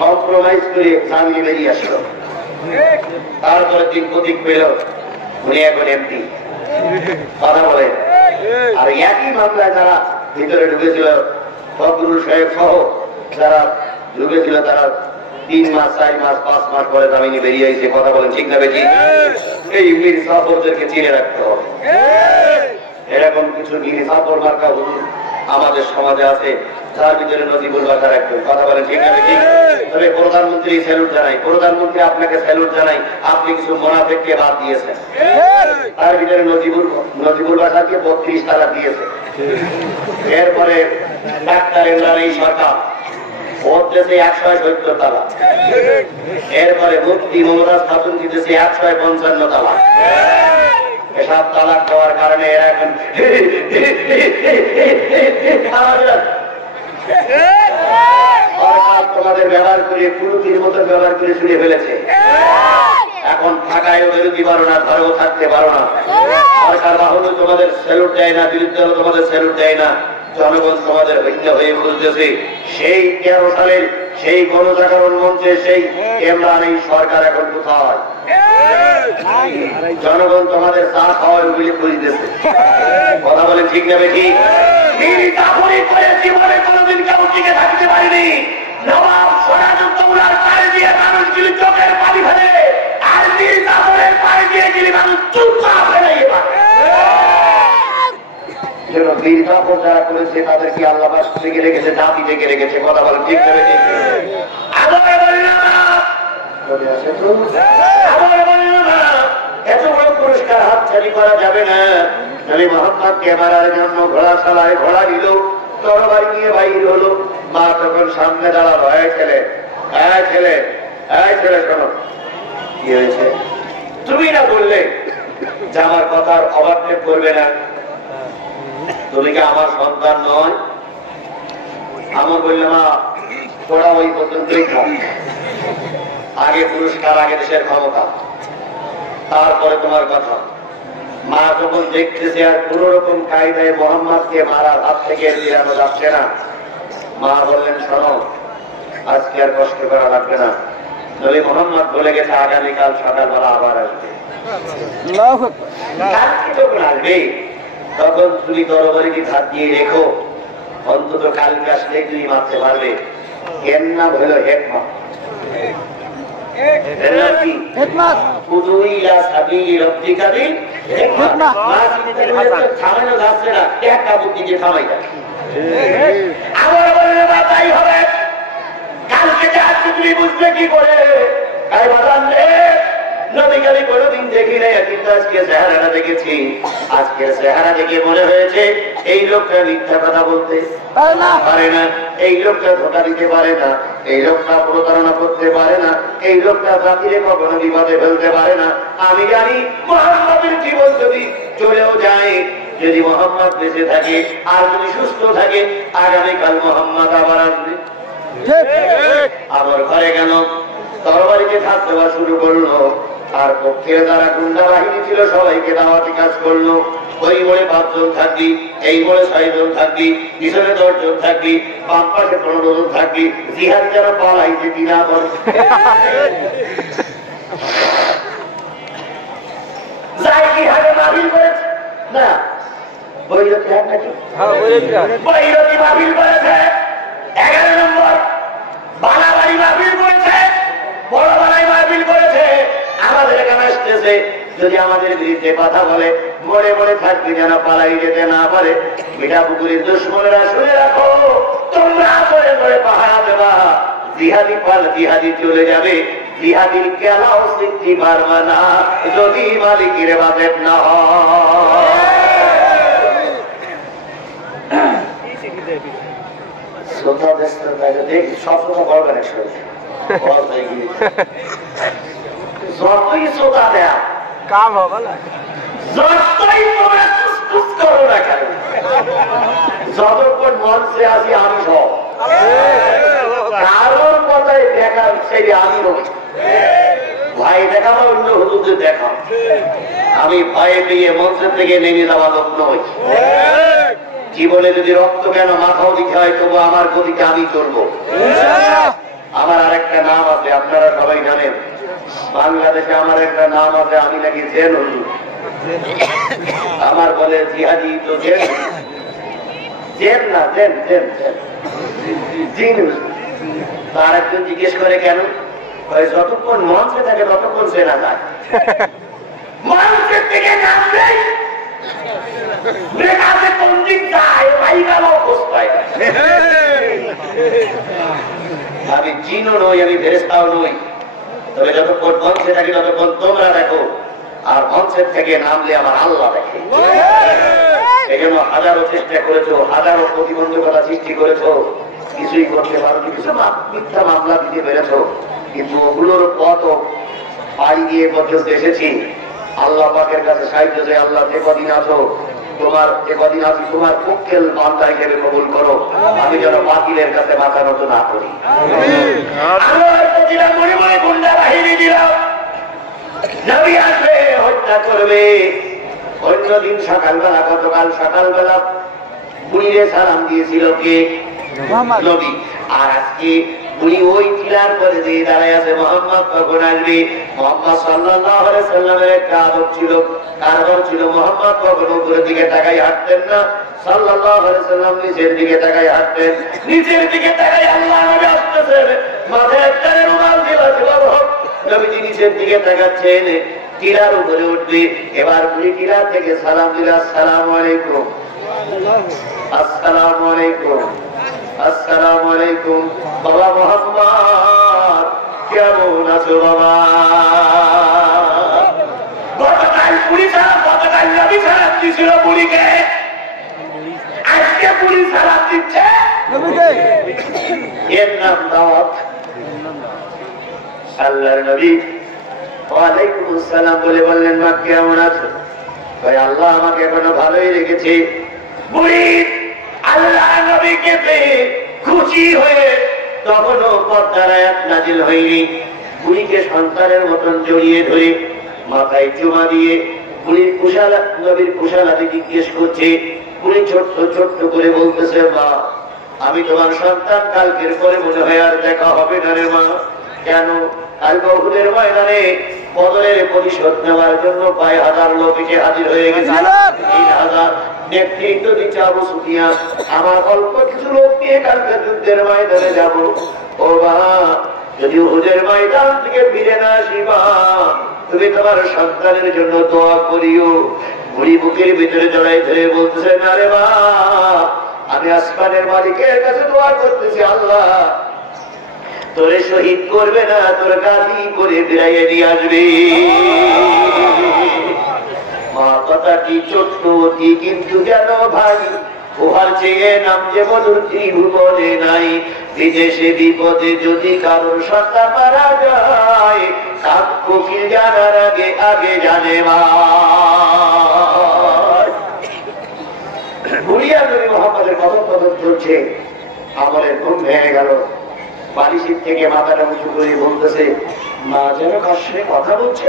কম্প্রোমাইজ করে জামিনে বেরিয়ে আসলো। তারপরে দিন প্রতীক পেল, উনি এখন এমপি। কথা বলেন। আর একই মামলায় যারা ভিতরে ঢুকেছিল, ফখরুল সাহেব সহ যারা ঢুকেছিল, তারা 3 মাস 4 মাস 5 মাস পরে জামিনে বেরিয়ে এসে। কথা বলেন ঠিক না বেশি? এই মির্জাপুরদেরকে চিনে রাখতে হবে। এরকম কিছু মির্জাপুর মার্কা হুজুর আমাদের সমাজে আছে, তার ভিতরে নজিবুল বাসার একজন। কথা বলেন ঠিক আছে? ঠিক। তবে প্রধানমন্ত্রী স্যালুট জানাই, প্রধানমন্ত্রী আপনাকে স্যালুট জানাই, আপনি কিছু মুনাফিককে বাদ দিয়েছেন। তার ভিতরে নজিবুল বাসাকে 32 তালা দিয়েছে। এরপরে ডাক্তার ইমরান এই সরকার বদলেছে 170 তালা। এরপরে মুফতি মমতাজ খাতুন দিতেছে 155 তালা। এসব তালাক দেওয়ার কারণে এরা এখন সরকার তোমাদের ব্যবহার করে পুরুষের মতো ব্যবহার করে ছুড়ে ফেলেছে। এখন থাকায়ও বেরোতে পারো না, ঘরেও থাকতে পারো না। সরকার বাহনও তোমাদের স্যালুট দেয় না, বিরুদ্ধে তোমাদের স্যালুট দেয় না। জনগণ তোমাদের হত্যা হয়ে খুঁজতেছে। সেই 13 সালের সেই গণজাগরণ মঞ্চে সেই ইমরান এই সরকার এখন কোথায়? জনগণ তোমাদের চা খাওয়ার বলে খুঁজতেছে। কথা বলেন ঠিক না বেশি? জীবনে কোনদিন কেউ টিকে থাকতে পারেনি। নবাব সরাজুদ্দৌলার পায়ে দিয়ে মানুষগুলি চোখের পানি ফেলে, আর মীর জাফরের পায়ে দিয়ে গেলে মানুষ চুপা ফেলে। বীর জাফর যারা করেছে তাদেরকে আল্লাহ থেকে রেখেছে, জাতি থেকে রেখেছে। কথা বলেন ঠিক না বেশি? এত বড় পুরস্কার হাতছাড়ি করা যাবে না। নবী মুহাম্মদকে মারার জন্য ঘোড়া চালায়, ঘোড়া দিল, তরবারি নিয়ে বাইর হলো। মা তখন সামনে দাঁড়ালো, এই ছেলে, এই ছেলে, এই ছেলে শোনো, কি হয়েছে? তুমি না বললে যে আমার কথার অবাধ্যে করবে না? তুমি কি আমার সন্তান নয়? আমার বললে মা তোরা ওই পর্যন্তই খাও, আগে পুরস্কার, আগে দেশের ক্ষমতা, তারপরে তোমার কথা। মা যখন দেখতেছে আর কোন রকম কায়দায় মোহাম্মদকে মারার হাত থেকে ফিরানো যাচ্ছে না, মা বললেন শোনো, আজকে আর কষ্ট করা লাগবে না। নবী মোহাম্মদ বলে গেছে আগামীকাল সকালবেলা আবার আসবে। কালকে যখন আসবে তখন তুমি তরবারিটি হাত দিয়ে রেখো, অন্তত কালকে আসলে তুমি মারতে পারবে। এর নাম হলো হেকমত। থামানো যাচ্ছে না, একটা বুদ্ধি দিয়ে থামাই যায়। আবার বললে বা তাই হবে, কালকে আজকে তুমি বুঝবে কি করে? তাই বাজান রে, নবীকালী কোনোদিন দেখি নাই, কিন্তু আজকে চেহারাটা দেখেছি। আজকের চেহারা দেখে মনে হয়েছে এই লোকটা মিথ্যা কথা বলতে পারে না, এই লোকটা ধোঁকা দিতে পারে না, এই লোকটা প্রতারণা করতে পারে না, এই লোকটা জাতিরে কখনো বিপদে ফেলতে পারে না। আমি জানি মুহাম্মদের জীবন যদি চলেও যায়, যদি মুহাম্মদ বেঁচে থাকে আর যদি সুস্থ থাকে, আগামীকাল মুহাম্মদ আবার আসবে। আমার ঘরে কেন তরবারিতে হাত দেওয়া শুরু করলো, আর পক্ষের যারা গুন্ডা বাহিনী ছিল সবাইকে দাওয়াতি কাজ করলো। ওই মোড়ে 5 জন থাকবি, এই মোড়ে 6 জন থাকবি, পিছনে 10 জন থাকবি, বাম পাশে 15 জন থাকবি। জিহাদ যারা পালাইছে কিনা বল, যাই জিহাদে মাহফিল করেছে না, বৈরতি হাট নাকি বৈরতি মাহফিল করেছে, 11 নম্বর বালাবাড়ি মাহফিল করেছে, বড় বালাই মাহফিল করেছে। আমাদের এখানে আসতেছে, যদি আমাদের বিরুদ্ধে কথা বলে মরে মরে থাকবি, যেন পালাই যেতে না পারে। মিঠা পুকুরের দুশ্মনেরা শুনে রাখো, তোমরা মরে মরে পাহারা দেবা, জিহাদি পাল জিহাদি চলে যাবে, জিহাদির কেলাও শিখতে পারবা না যদি মালিকের বাজেট না হয়। সবসময় করবেন যতই শ্রোতা দেয়া কাম হবে না, যতই তোমরা কুসকুস করো না কেন, যতক্ষণ মঞ্চে আসি আমি সব কারোর কথায় দেখা সেই আমি নই। ভাই দেখাবো অন্য হুজুরদের দেখা, আমি ভয়ে পেয়ে মঞ্চের থেকে নেমে যাওয়া লোক নই। জীবনে যদি রক্ত কেন মাথাও দিতে হয়, তবু আমার গতিকে আমি চলবো। আমার আরেকটা নাম আছে, আপনারা সবাই জানেন, বাংলাদেশে আমার একটা নাম আছে, আমি নাকি জেন হুজুর। আমার বলে জিহাদি তো জেন, জেন না জেন জেন জিন হুজুর। তার একজন জিজ্ঞেস করে কেন, যতক্ষণ মঞ্চে থাকে ততক্ষণ চেনা যায়, মঞ্চের থেকে নামলেই পন্ডিত যায় ভাই গেল আমি জিনও নই, আমি ফেরেশতাও নই। তবে যতক্ষণ মঞ্চে থাকি ততক্ষণ তোমরা দেখো, আর মঞ্চের থেকে নামলে আমার আল্লাহ দেখে। এই জন্য হাজারো চেষ্টা করেছো, হাজারো প্রতিবন্ধকতা সৃষ্টি করেছো, কিছুই করতে পারো, কিছু মিথ্যা মামলা দিতে পেরেছো, কিন্তু ওগুলোর কত পাই দিয়ে পর্যন্ত এসেছি। আল্লাহ পাকের কাছে সাহায্য যে আল্লাহ যে কদিন আছো, তোমার যে কদিন আছি তোমার পক্ষের বান্দা হিসেবে কবুল করো, আমি যেন বাতিলের কাছে মাথা নত না করি। মনে মনে গুন্ডা বাহিনী দিলাম, নবী আসবে হত্যা করবে। অন্যদিন সকালবেলা, গতকাল সকালবেলা বুড়িরে সালাম দিয়েছিল কে? নবী। আর আজকে বুড়ি ওই টিলার পরে দিয়ে দাঁড়ায় আছে মোহাম্মদ কখন আসবে। মোহাম্মদ সাল্লাল্লাহু আলাইহি সাল্লামের একটা আদব ছিল, কারণ ছিল মোহাম্মদ কখনো উপরের দিকে তাকাই হাঁটতেন না, সাল্লাল্লাহু আলাইহি সাল্লাম নিচের দিকে তাকাই হাঁটতেন। নিচের দিকে তাকাই আল্লাহ নবী আসতেছেন, মাথায় একটা রুমাল দিলা নবীজি নিচের দিকে তাকাচ্ছেন, টিলার উপরে উঠবে। এবার বুড়ি টিলার থেকে সালাম দিল, আসসালামু আলাইকুম, আসসালামু আলাইকুম, আসসালামু আলাইকুম। বাবা মোহাম্মদ কেমন আছো বাবা? গতকাল বুড়ি সালাম, গতকাল নবী সালাম দিয়েছিল বুড়িকে, আজকে বুড়ি সালাম দিচ্ছে নবীকে। এর নাম দাওয়াত। আল্লাহর নবী ওয়ালাইকুম আসসালাম বলে বললেন, মা কেমন আছো? ভাই আল্লাহ আমাকে এখনো ভালোই রেখেছে। বুড়ি আল্লাহ নবীকে পেয়ে খুশি হয়ে তখনও পর্দার আয়াত নাজিল হয়নি। বুড়িকে সন্তানের মতন জড়িয়ে ধরে মাথায় চুমা দিয়ে বুড়ির কুশালা, নবীর কুশালাতে জিজ্ঞেস করছে। বুড়ি ছোট্ট ছোট্ট করে বলতেছে, মা আমি তোমার সন্তান, কালকের পরে মনে হয় আর দেখা হবে না রে মা। কেন? কালকে উহুদের ময়দানে বদরের প্রতিশোধ নেওয়ার জন্য প্রায় 1000 লোক এসে হাজির হয়ে গেছে। 3000 নেতৃত্ব দিচ্ছে আবু সুফিয়ান। আমার অল্প কিছু লোক নিয়ে কালকে যুদ্ধের ময়দানে যাব। ও মা, যদি উহুদের ময়দান থেকে ফিরে না আসি মা, তুমি তোমার সন্তানের জন্য দোয়া করিও। বুড়ি বুকের ভিতরে জড়াই ধরে বলতেছে, না রে মা, আমি আসমানের মালিকের কাছে দোয়া করতেছি, আল্লাহ তোরে শহীদ করবে না, তোর গাদি করে ফিরাইয়ে নিয়ে আসবে। মা কথাটি ছোট্ট অতি, কিন্তু যেন ভাই উহার চেয়ে নাম যে বলুন ত্রিভুবনে নাই। বিদেশে বিপদে যদি কারোর সন্তান মারা যায়, কাক কোকিল জানার আগে আগে জানে মা। বুড়িয়া নবী মুহাম্মদের কদম কদম চলছে, আমলের ঘুম ভেঙে গেল। বালিশের থেকে মাথাটা উঁচু করে বলতেছে, মা যেন কার সঙ্গে কথা বলছে।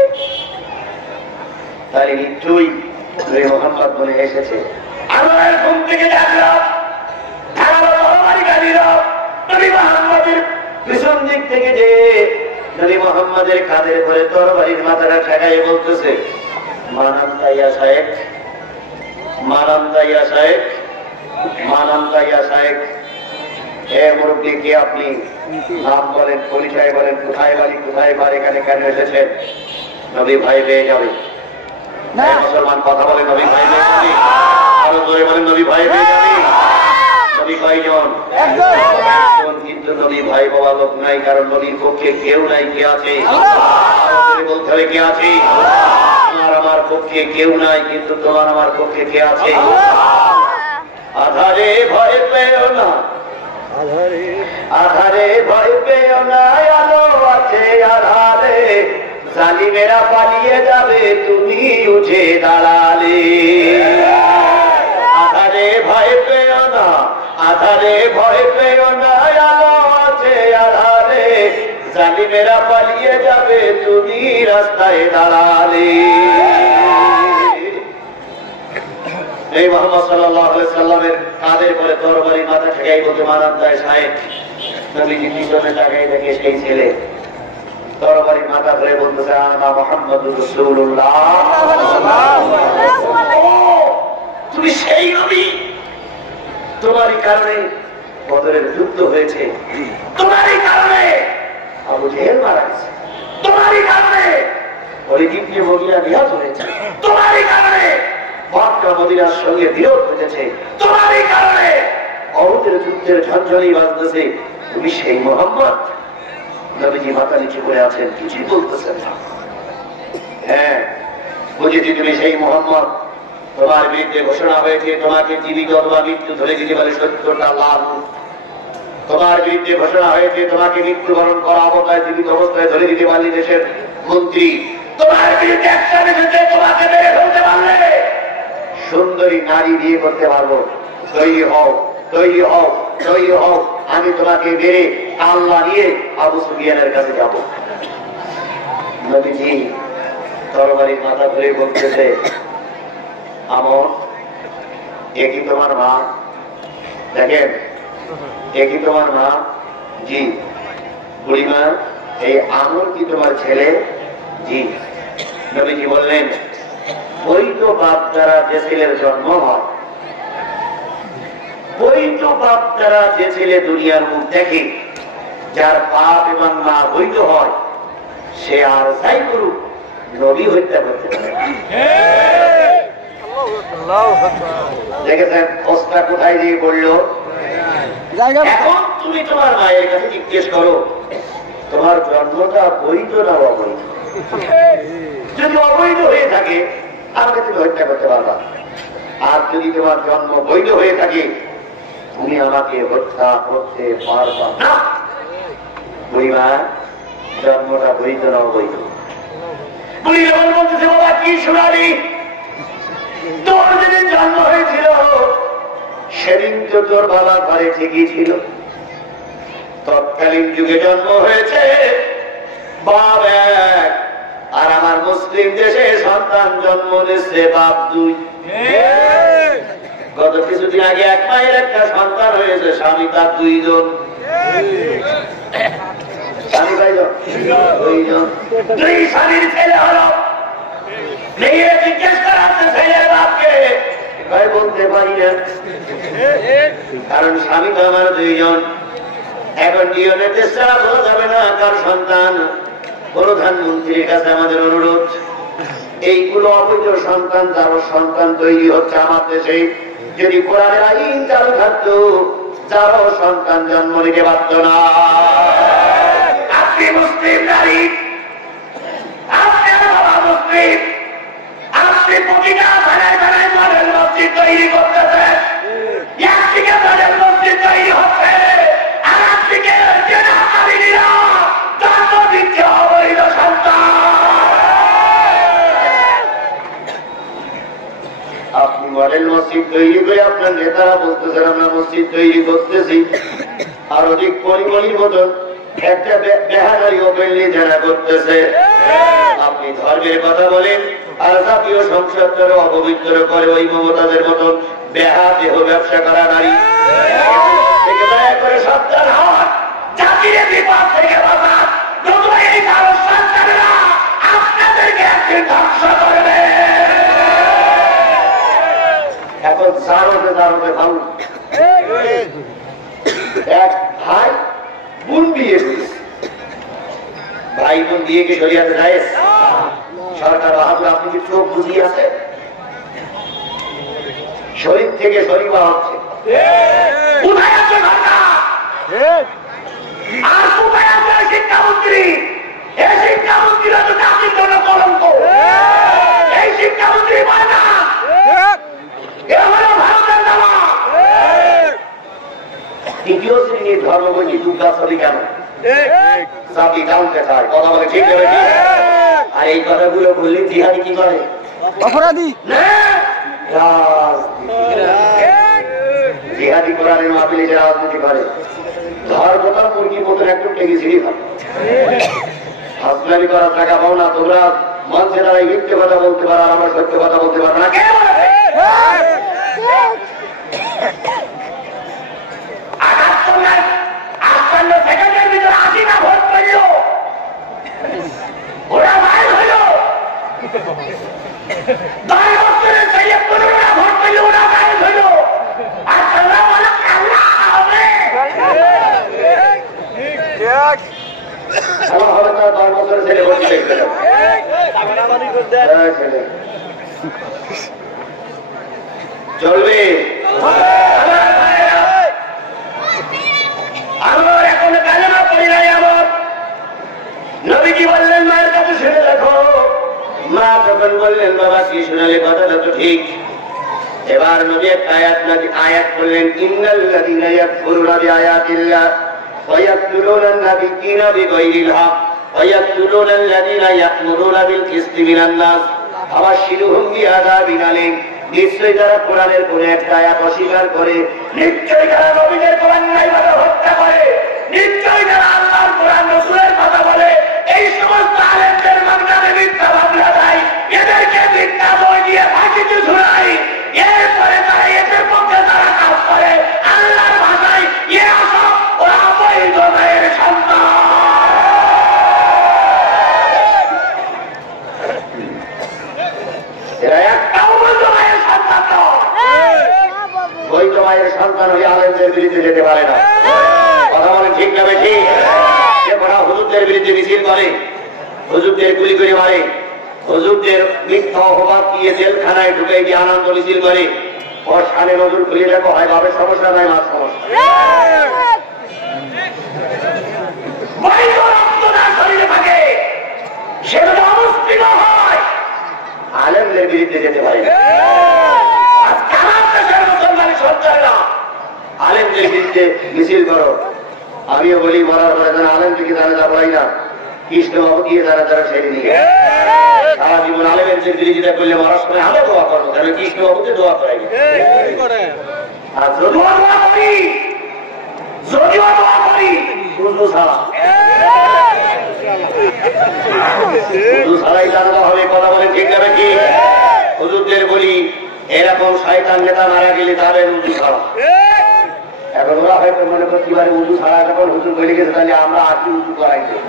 তাই নিশ্চয়ই নবী মুহাম্মদ বলে এসেছে। আমার ঘুম থেকে জাগলাম, নবী মুহাম্মদের পিছন দিক থেকে যে নবী মুহাম্মদের কাঁধের পরে তরবারির মাথাটা ঠেকাইয়ে বলতেছে, মানাম তাইয়া সাহেব, মানাম তাইয়া সাহেব, মানাম তাইয়া সাহেব। হে মুরব্বী, কে আপনি? নাম বলেন, পরিচয় বলেন, কোথায় বাড়ি, কোথায় বার, এখানে কেন এসেছেন? নবী ভাই পেয়ে যাবে। মুসলমান কথা বলে, নবী ভাই পেয়ে যাবে। আরো জোরে বলেন, নবী ভাই পেয়ে যাবে। নবী কয়জন? কিন্তু নবী ভাই বাবা লোক নাই, কারণ নবীর পক্ষে কেউ নাই। কে আছে? বলতে হবে, কে আছে? তোমার আমার পক্ষে কেউ নাই, কিন্তু তোমার আমার পক্ষে কে আছে? আধারে ভয় পেও না, আধারে ভয় পেও না, আলো আছে আধারে। জালিমেরা পালিয়ে যাবে, তুমি উঠে দাঁড়ালে। আধারে ভয় পেও না, আধারে ভয় পেও না, আলো আছে আধারে। জালিমেরা পালিয়ে যাবে, তুমি রাস্তায় দাঁড়ালে। এই মুহাম্মদ সাল্লাল্লাহু আলাইহি সাল্লামের কাঁধের পরে তরবারি মাথা ঠেকাই বলতে, মানাম যায় সাহেব। নবীজি পিছনে তাকাই দেখে সেই ছেলে তরবারি মাথা ধরে বলতেছে, আনা মুহাম্মাদুর রাসূলুল্লাহ। তুমি সেই নবী, তোমারই কারণে বদরের যুদ্ধ হয়েছে, তোমারই কারণে আবু জেহেল মারা গেছে, তোমারই কারণে ওলিদ ইবনে মুগীরা নিহত হয়েছে, তোমারই কারণে মক্কা মদিনার সঙ্গে বিরোধ হয়েছে, তোমারই কারণে অহদের যুদ্ধের ঝঞ্ঝনি বাজতেছে, তুমি সেই মোহাম্মদ? নবীজি মাথা নিচু করে আছেন, কিছুই বলতেছেন না। হ্যাঁ বুঝেছি, তুমি সেই মোহাম্মদ। তোমার বিরুদ্ধে ঘোষণা হয়েছে তোমাকে জীবিত অথবা মৃত্যু ধরে দিতে পারে 70টা লাল। তোমার বিরুদ্ধে ঘোষণা হয়েছে তোমাকে মৃত্যুবরণ করা অবস্থায় জীবিত অবস্থায় ধরে দিতে পারলি দেশের মন্ত্রী। তোমার বিরুদ্ধে অ্যাকশন এসেছে, তোমাকে মেরে ফেলতে পারলে সুন্দরী নারী বিয়ে করতে পারবো। তৈরি হও, তৈরি হও, তৈরি হও। আমি তোমাকে মেরে আল্লাহ নিয়ে আবু সুফিয়ানের কাছে যাব। নবীজি তরবারির মাথা ধরে বলতেছে, আমর একই তোমার মা? দেখেন, একই তোমার মা? জি। বুড়িমা, এই আমর কি তোমার ছেলে? জি। নবীজি বললেন, ওই তো বাপ দ্বারা যে ছেলের জন্ম হয়, ওই তো বাপ দ্বারা যে ছেলে দুনিয়ার মুখ দেখে, যার বাপ এবং মা বৈধ হয়, সে আর যাই করুক নবী হত্যা করতে পারে। দেখেছেন অস্ত্রা কোথায় দিয়ে পড়লো? এখন তুমি তোমার মায়ের কাছে জিজ্ঞেস করো, তোমার জন্মটা বৈধ না অবৈধ? যদি অবৈধ হয়ে থাকে আমাকে তুমি হত্যা করতে পারবা, আর যদি তোমার জন্ম বৈধ হয়ে থাকে তুমি আমাকে হত্যা করতে পারবা না। বুড়িমা, জন্মটা বৈধ না অবৈধ? বুড়ি যখন বলতেছে, বাবা কি শোনালি? তোর যেদিন জন্ম হয়েছিল সেদিন তো তোর বাবা ঘরে ঠিকই ছিল। তৎকালীন যুগে জন্ম হয়েছে বাপ এক, আর আমার মুসলিম দেশে সন্তান জন্ম দিচ্ছে বাপ দুই। গত কিছুদিন আগে এক মায়ের একটা সন্তান হয়েছে, স্বামী তার দুইজন। স্বামী কয়জন? দুইজন। দুই স্বামীর ছেলে হলো। মেয়ে জিজ্ঞেস করাচ্ছে ছেলের বাপকে, ভাই বলতে পারি না, কারণ স্বামী তো আমার দুইজন। এখন ডিএনএ টেস্ট ছাড়া বোঝা যাবে না কার সন্তান। প্রধানমন্ত্রীর কাছে আমাদের অনুরোধ, এইগুলো অবৈধ সন্তান, যার সন্তান তৈরি হচ্ছে আমার দেশে, যদি কোরআনের আইন চালু থাকতো যারও সন্তান জন্ম নিতে পারত না। আপনি মুসলিম নারী, আপনি বাবা মুসলিম, আপনি প্রতিটা থানায় থানায় মডেল মসজিদ তৈরি করতেছেন। একদিকে মডেল মসজিদ তৈরি হচ্ছে, আর একদিকে জন্ম দিচ্ছে অবৈধ সন্তান। আপনি মডেল মসজিদ তৈরি করে আপনার নেতারা বলতেছেন আমরা মসজিদ তৈরি করতেছি, আর অধিক পরিমণির মতন একটা বেহাদারিও বেল্লি যারা করতেছে। আপনি ধর্মের কথা বলেন আর জাতীয় সংসদকে অপবিত্র করে ওই মমতাদের মতন বেহা দেহ ব্যবসা করা নারী। দয়া করে সাবধান হন, জাতির বিপদ থেকে বাঁচান, নতুবা এই ভারত সরকারেরা আপনাদেরকে একদিন ধ্বংস করবে। এখন জারতে জারতে ভালো এক ভাই বোন বিয়ে করেছে, ভাই বোন বিয়ে কি শরিয়াতে যায়? সরকার বাহাদুর, আপনি কি চোখ বুঝিয়ে আছে? শরীর থেকে শরীফা হচ্ছে। কোথায় আছে সরকার? আর কোথায় আছে শিক্ষামন্ত্রী? এই শিক্ষামন্ত্রীরা তো জাতির জন্য কলঙ্ক। এই শিক্ষামন্ত্রী মানা ভারতের দেওয়া। তৃতীয় শ্রেণীর ধর্মবৈধী দুর্গা ছবি কেন জাতি জানতে চায়? কথা বলে ঠিক হবে। আর এই কথাগুলো বললে জিহাদি কি করে? অপরাধী। জিহাদি কোরআনের মাহফিলে যে রাজনীতি করে, ধর্মটা মুরগির মতন একটু টেকেছিলি ভালো। হাসনালি করার টাকা পাও না, তোমরা মঞ্চে দাঁড়াই মিথ্যে কথা বলতে পারো, আর আমার সত্য কথা বলতে পারো না। চলবে মা তখন বললেন, বাবা কি শোনালে, কথাটা তো ঠিক। এবার নবী একটা আয়াত বললেন, ইন্নাল্লাযীনা ইয়াকফুরুনা বিআয়াতিল্লাহ ওয়া ইয়াকতুলুনান নাবিয়্যিনা বিগাইরিল হক ওয়া ইয়াকতুলুনাল্লাযীনা ইয়া'মুরুনা বিল কিসতি মিনান নাস ফাবাশশিরহুম বিআযাবিন আলীম। নিশ্চয়ই যারা কোরআনের কোন একটা আয়াত অস্বীকার করে, নিশ্চয়ই যারা নবীদের কোরআন অন্যায়ভাবে হত্যা করে, নিশ্চয়ই যারা আল্লাহর কোরআন রাসূলের কথা বলে, এই সমস্ত আলেমদের মামলাতে মিথ্যা মামলা দেয়, এদেরকে মিথ্যা বই দিয়ে ফাঁসিতে ঝুলায়, এরপরে তারা এদের পক্ষে তারা কাজ করে, আল্লাহর ভাষায় এ আসো ওরা অবৈধ মায়ের সন্তান। এরা একটাও বৈধ মায়ের সন্তান নয়। বৈধ মায়ের সন্তান হয়ে আলেমদের বিরুদ্ধে যেতে পারে না। কথা বলেন ঠিক না বেঠিক? ওরা হুজুরদের বিরুদ্ধে মিছিল করে, হুজুরদের গুলি করে মারে, হুজুরদের মিথ্যা অপবাদ দিয়ে জেলখানায় ঢুকে গিয়ে আনন্দ মিছিল করে। ওর সামনে নজর খুলে দেখো, হয় বাপের সমস্যা নয় মার সমস্যা। শরীরে থাকে, সেগুলো অমুসলিম হয়, আলেমদের বিরুদ্ধে যেতে পারে না। মুসলমানের সন্তানরা আলেমদের বিরুদ্ধে মিছিল করো। আমিও বলি, মরার পরে যেন আলেম থেকে জানাজা পড়াই না, কৃষ্ণ বাবু দিয়ে যারা সেরে নিয়ে সারা জীবন আলেমের বিরোধিতা করলে মরার সময় আমরা দোয়া করবো, কেন কৃষ্ণ বাবুতে দোয়া করাই। আর যদিও দোয়া করি বুঝবো ছাড়া, শুধু ছাড়াই জানানো হবে। কথা বলেন ঠিক যাবে কি? হুজুরদের বলি, এরকম শয়তান নেতা মারা গেলে তাদের উজু ছাড়া। এখন ওরা হয়তো মনে করতে পারে উজু ছাড়া যখন হুজুর বলে গেছে তাহলে আমরা আজকে উজু করাই দেব।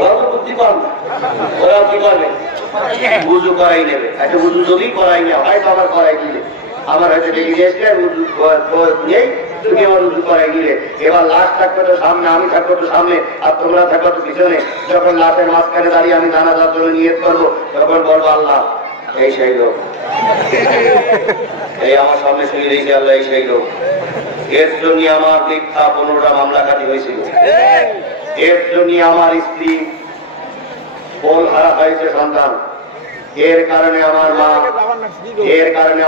ওরাও তো বুদ্ধি কম, ওরাও কি করবে? উজু করাই নেবে। আচ্ছা উজু যদি করাই নেওয়া হয়তো আমার করাই দিলে, আমার হয়তো দেখি এসে উজু নেই, তুমি আমার উজু করাই নিলে। এবার লাশ থাকবে তো সামনে, আমি থাকবো তো সামনে, আর তোমরা থাকবো তো পিছনে। যখন লাশের মাঝখানে দাঁড়িয়ে আমি জানাজার জন্য নিয়ত করবো, তখন বলবো আল্লাহ এই সেই লোক, এই আমার সামনে শুয়ে দিয়েছে, আল্লাহ এই সেই লোক। এর জন্য আমার মিথ্যা 15টা মামলা কাটি হয়েছিল, এর জন্য আমার স্ত্রী বল হারা হয়েছে সন্তান, এর কারণে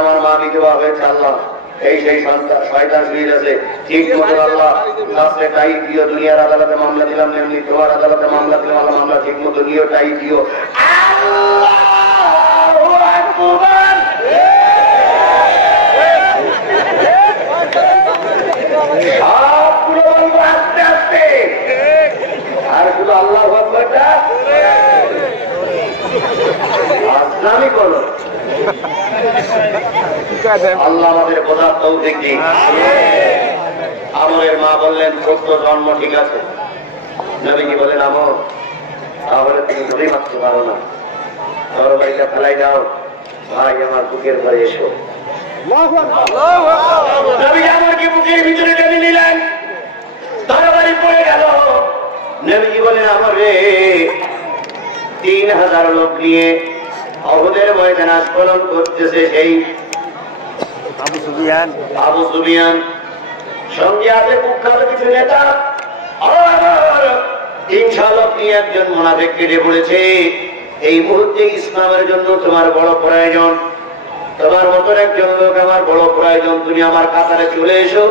আমার মা বিধবা হয়েছে। আল্লাহ এই সেই সন্তান শয়তান শুয়ে আছে, ঠিক মতো আল্লাহ লাস্টে টাই দিও। দুনিয়ার আদালতে মামলা দিলাম, এমনি তোমার আদালতে মামলা দিলাম, আল্লাহ মামলা ঠিক মতো নিও, টাই দিও। সবগুলো বলবো আস্তে আস্তে, আর শুধু আল্লাহ আকবারটা আসলামই করো। আল্লাহ আমাদের বোঝার তৌফিক দিন। আমরের মা বললেন, ছোট্ট জন্ম ঠিক আছে। নবীজি বলেন, আমর তাহলে তুমি ধরে মারতে পারো না, তরবারিটা ফেলাই দাও, ভাই আমার বুকের ঘরে এসো। নবী আমরকে বুকের ভিতরে টেনে নিলেন, তরবারি পড়ে গেল। নবীজি বলেন, আমর রে, 3000 লোক নিয়ে অহুদের ময়দানে আস্ফলন করতেছে সেই আবু সুফিয়ান, সঙ্গে আছে কুখ্যাত কিছু নেতা। আর 300 লোক নিয়ে একজন মুনাফিক কেটে পড়েছে। এই মুহূর্তে ইসলামের জন্য তোমার বড় প্রয়োজন, তোমার মতন একজন লোক আমার বড় প্রয়োজন, তুমি আমার কাতারে চলে এসো।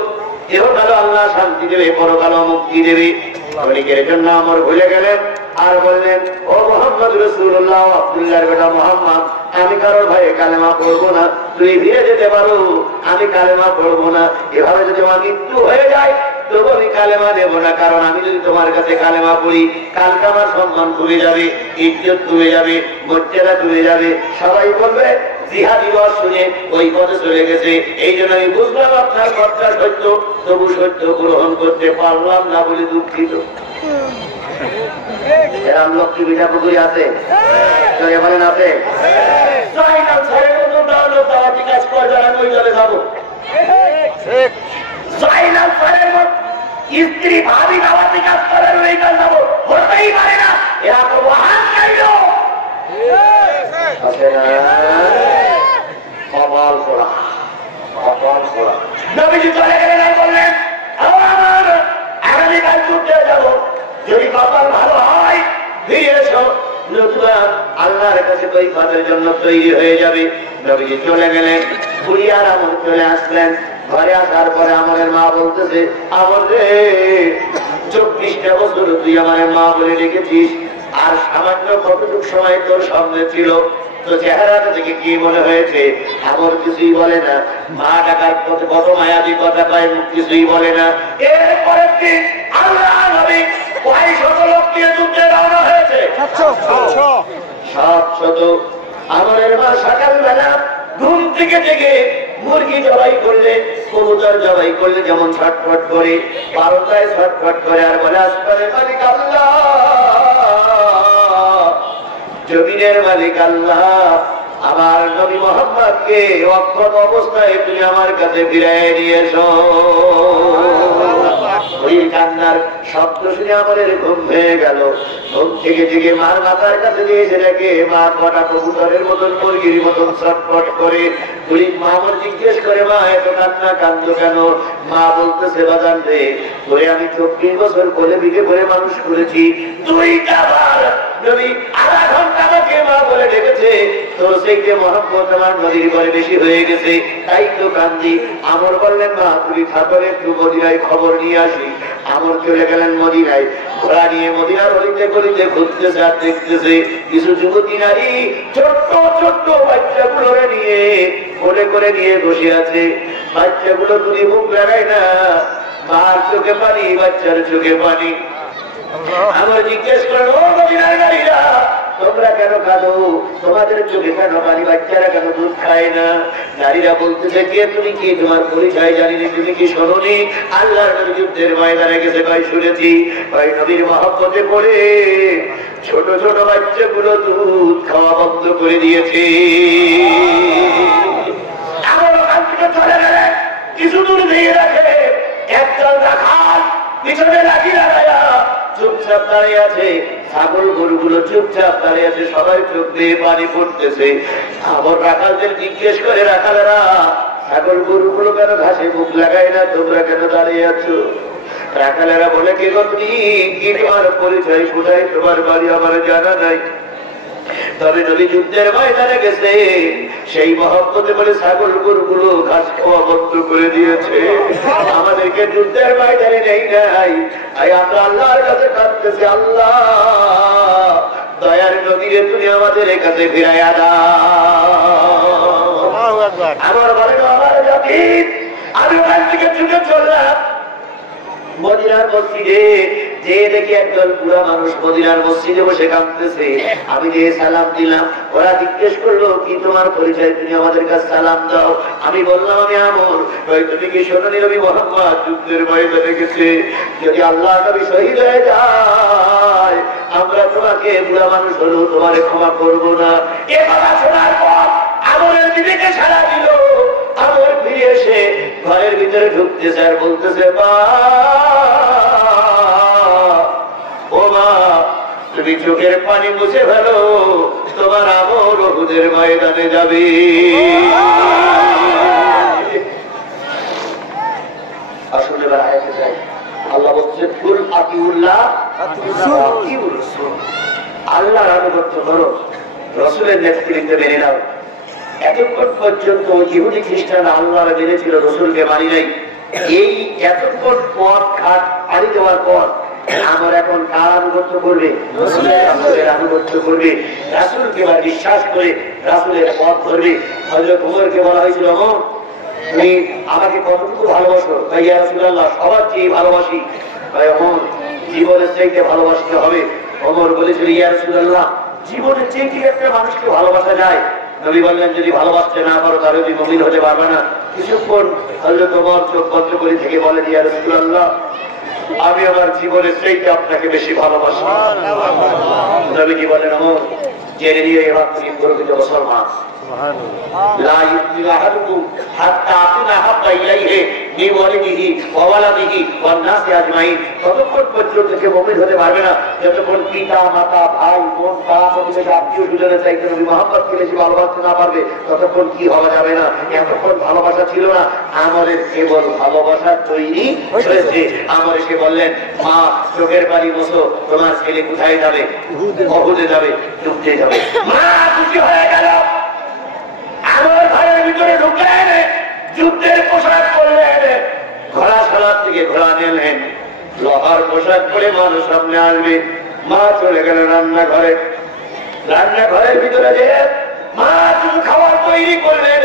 ইহকালে আল্লাহ শান্তি দেবে, পরকালে মুক্তি দেবে। ক্ষণিকের জন্য আমার ভুলে গেলেন আর বললেন, ও মুহাম্মদ রাসূলুল্লাহ, আব্দুল্লাহর বেটা মুহাম্মদ, আমি কারোর ভাই কালেমা পড়বো না, তুমি ফিরে যেতে পারো, আমি কালেমা পড়বো না। এভাবে যদি আমার মৃত্যু হয়ে যায় তবু আমি কালেমা নেবো না, কারণ আমি যদি তোমার কাছে কালেমা পড়ি, কালকে আমার সম্মান কমে যাবে, ইজ্জত কমে যাবে, মর্যাদা কমে যাবে। সবাই বলবে জিহাদি ওয়াজ শুনে ওই পথে চলে গেছে। এই জন্য আমি বুঝলাম আপনার কথা সত্য, তবু সত্য গ্রহণ করতে পারলাম না বলে দুঃখিত। এরম লক্ষ্মী পিঠা পুকুরি আছে, বলেন আছে। কাজ করে আমি ওই জলে যাবো, স্ত্রী ভাবি দাওয়াতি কাজ করে ওই কাজ যাবো, হতেই পারে না। এরা তো ওয়াহান চাইল, কপাল পোড়া, কপাল পোড়া। নবীজি চলে গেলেন আর বললেন, আমার আগামীকাল যুদ্ধে যাবো, যদি কপাল ভালো হয় ফিরে এসো, নতুবা ইফাতের জন্য তৈরি হয়ে যাবে। নবীজি চলে গেলেন, বুড়ি আর আমর চলে আসলেন। ঘরে আসার পরে আমরের মা বলতেছে, আমর রে 24টা বছর তুই আমার মা বলে ডেকেছিস, আর সামান্য কতটুকু সময় তোর সামনে ছিল, তো চেহারাটা থেকে কি মনে হয়েছে? আমর কিছুই বলে না। মা ডাকার কত মায়াবী কথা পায়, কিছুই বলে না। এরপরের দিন আল্লাহ নবী 500 লোক নিয়ে যুদ্ধে রওনা হয়েছে। 700। আমরের মা সকালবেলা ঘুম থেকে জেগে মুরগি জবাই করলে, কবুতর জবাই করলে যেমন ছটফট করে, 12টায় ছটফট করে আর বলে, আসমানের মালিক আল্লাহ, জমিনের মালিক আল্লাহ, আমার নবী মুহাম্মদকে অক্ষত অবস্থায় তুমি আমার কাছে ফিরিয়ে দিয়েছো। ওই কান্নার শব্দ শুনে আমাদের ঘুম ভেঙে গেল। ঘুম থেকে জেগে মার মাথার কাছে দিয়ে সেটাকে মা কটা কবুতরের মতন, মুরগির মতন ছটফট করে। বুড়ি মা আমার জিজ্ঞেস করে, মা এত কান্না কান্দ কেন? মা বলতেছে, বাজান রে, তোরে আমি 24 বছর কোলে পিঠে করে মানুষ করেছি, 2টা বার নবী আধা ঘন্টা আমাকে মা বলে ডেকেছে, তোর থেকে মহব্বত আমার নদীর পরে বেশি হয়ে গেছে, তাই তো কান্দি। আমর বললেন, মা তুমি থাকলে একটু মদিনায় খবর নিয়ে আসি। আমর চলে গেলেন মদিনায়, ঘোড়া নিয়ে মদিনার হইতে গলিতে ঘুরতেছে আর দেখতেছে কিছু যুবতী নারী ছোট্ট ছোট্ট বাচ্চাগুলো নিয়ে কোলে করে নিয়ে বসে আছে। বাচ্চাগুলো তুমি মুখ লাগায় না, মার চোখে পানি, বাচ্চার চোখে পানি। আমার জিজ্ঞেস করেন, ও মদিনার নারীরা, তোমরা কেন কাঁদো? তোমাদের চোখে কেন পানি? বাচ্চারা কেন দুধ খায় না? নারীরা বলতেছে, কে তুমি, কি তোমার পরিচয় জানিনি, তুমি কি শোনোনি আল্লাহর নবী যুদ্ধের ময়দানে গেছে? ভাই শুনেছি, ভাই নবীর মহব্বতে পড়ে ছোট ছোট বাচ্চাগুলো দুধ খাওয়া বন্ধ করে দিয়েছে। আমার ওখান থেকে চলে গেলে কিছু দূর দিয়ে রাখে একদল রাখাল পিছনে লাঠি লাগায়া চুপচাপ দাঁড়িয়ে আছে। ছাগল গরুগুলো চুপচাপ দাঁড়িয়ে আছে, সবাই চোখ দিয়ে পানি পড়তেছে। আবার রাখালদের জিজ্ঞেস করে, রাখালেরা, ছাগল গরুগুলো কেন ঘাসে মুখ লাগায় না, তোমরা কেন দাঁড়িয়ে আছো? রাখালেরা বলে, কে গো তুমি, কি তোমার পরিচয়, কোথায় তোমার বাড়ি আমার জানা নাই। তবে নবী যুদ্ধের ময়দানে গেছে, সেই মহব্বতে বলে ছাগল গরুগুলো ঘাস খাওয়া বন্ধ করে দিয়েছে, আমাদেরকে যুদ্ধের ময়দানে নেই নাই। আমরা আল্লাহর কাছে কাঁদতেছি, আল্লাহ দয়ার নবীরে তুমি আমাদের কাছে ফিরাইয়া দাও। আমার বলে, আমার জাতি, আমি ওখান থেকে ছুটে চললাম মদিনার মসজিদে, যে দেখি একজন বুড়া মানুষ মদিনার মসজিদে বসে কাঁদতেছে। আমি যে সালাম দিলাম, ওরা জিজ্ঞেস করলো, কি তোমার পরিচয়, তুমি আমাদের কাছে সালাম দাও। আমি বললাম, আমি আমর। তুমি কি শোনোনি নবী মুহাম্মদ যুদ্ধের ময়দানে গেছে, যদি আল্লাহ নবী শহীদ হয়ে যায়, আমরা তোমাকে বুড়া মানুষ হলেও তোমারে ক্ষমা করবো না। এ কথা শোনার পর আমরের বিবেকে সাড়া দিল। আমর ফিরে এসে ঘরের ভিতরে ঢুকতেছে আর বলতেছে, মা, ও মা, তুমি চোখের পানি মুছে ফেলো, তোমার আমর উহুদের ময়দানে যাবে। আসলে আল্লাহ বলছে, কুল আতিউল্লাহ আতিউর রাসূল, আল্লাহর আনুগত্য করো, রাসূলের নেতৃত্বে মেনে নাও। এতক্ষণ পর্যন্ত ইহুদি খ্রিস্টান আল্লাহর মেনেছিল, রাসূলকে মানি নাই। এই এতক্ষণ পথ ঘাট পাড়ি দেওয়ার পর আমার এখন কার আনুগত্য করবে? রাসূলের আনুগত্য করবে, রাসূলকে বিশ্বাস করে রাসূলের পথ ধরবে। হযরত ওমরকে বলা হয়েছিল, ওমর তুমি আমাকে কতটুকু ভালোবাসো? ভাই ইয়া রাসূলুল্লাহ, সবার চেয়ে ভালোবাসি। ভাই ওমর, জীবনের চাইতে ভালোবাসতে হবে। ওমর বলেছিল, ইয়া রাসূলুল্লাহ, জীবনের চেয়ে কি একটা মানুষকে ভালোবাসা যায়? নবী বললেন, যদি ভালোবাসতে না পারো তাহলে তুমি মুমিন হতে পারবে না। কিছুক্ষণ হযরত ওমর চোখ বন্ধ করে থেকে বলেন, ইয়া রাসূলুল্লাহ, আমি আমার জীবনের চাইতে আপনাকে বেশি ভালোবাসি। নবীজি বলেন, ওমর, জেনে নিয়ে এবার তুমি প্রকৃত মুসলমান। লা ইউমিনু আহাদুকুম হাত্তা আকুনা হাব্বা ইলাইহি লিওয়ালিদিহি ওয়া ওয়ালাদিহি ওয়ান নাসি আজমাইন, ততক্ষণ পর্যন্ত সে মুমিন হতে পারবে না যতক্ষণ পিতা মাতা ভাই বোন আত্মীয় স্বজনের চাইতে নবী মুহাম্মদকে বেশি ভালোবাসতে না পারবে ততক্ষণ কি হওয়া যাবে না। এতক্ষণ ভালোবাসা ছিল না, আমাদের কেবল ভালোবাসা তৈরি হয়েছে। আমার এসে বললেন, মা চোখের পানি মোছো, তোমার ছেলে কোথায় যাবে? অহুদে যাবে, যুদ্ধে যাবে। মা খুশি হয়ে গেল, আমার ভাইয়ের ভিতরে ঢুকলেন, যুদ্ধের পোশাক পরলেন, ঘোড়া সালাদ থেকে ঘোড়া নিলেন, লোহার পোশাক পরে মানুষ সামনে আসবে। মা চলে গেলেন রান্নাঘরে, রান্নাঘরের ভিতরে যে মা শুধু খাবার তৈরি করলেন,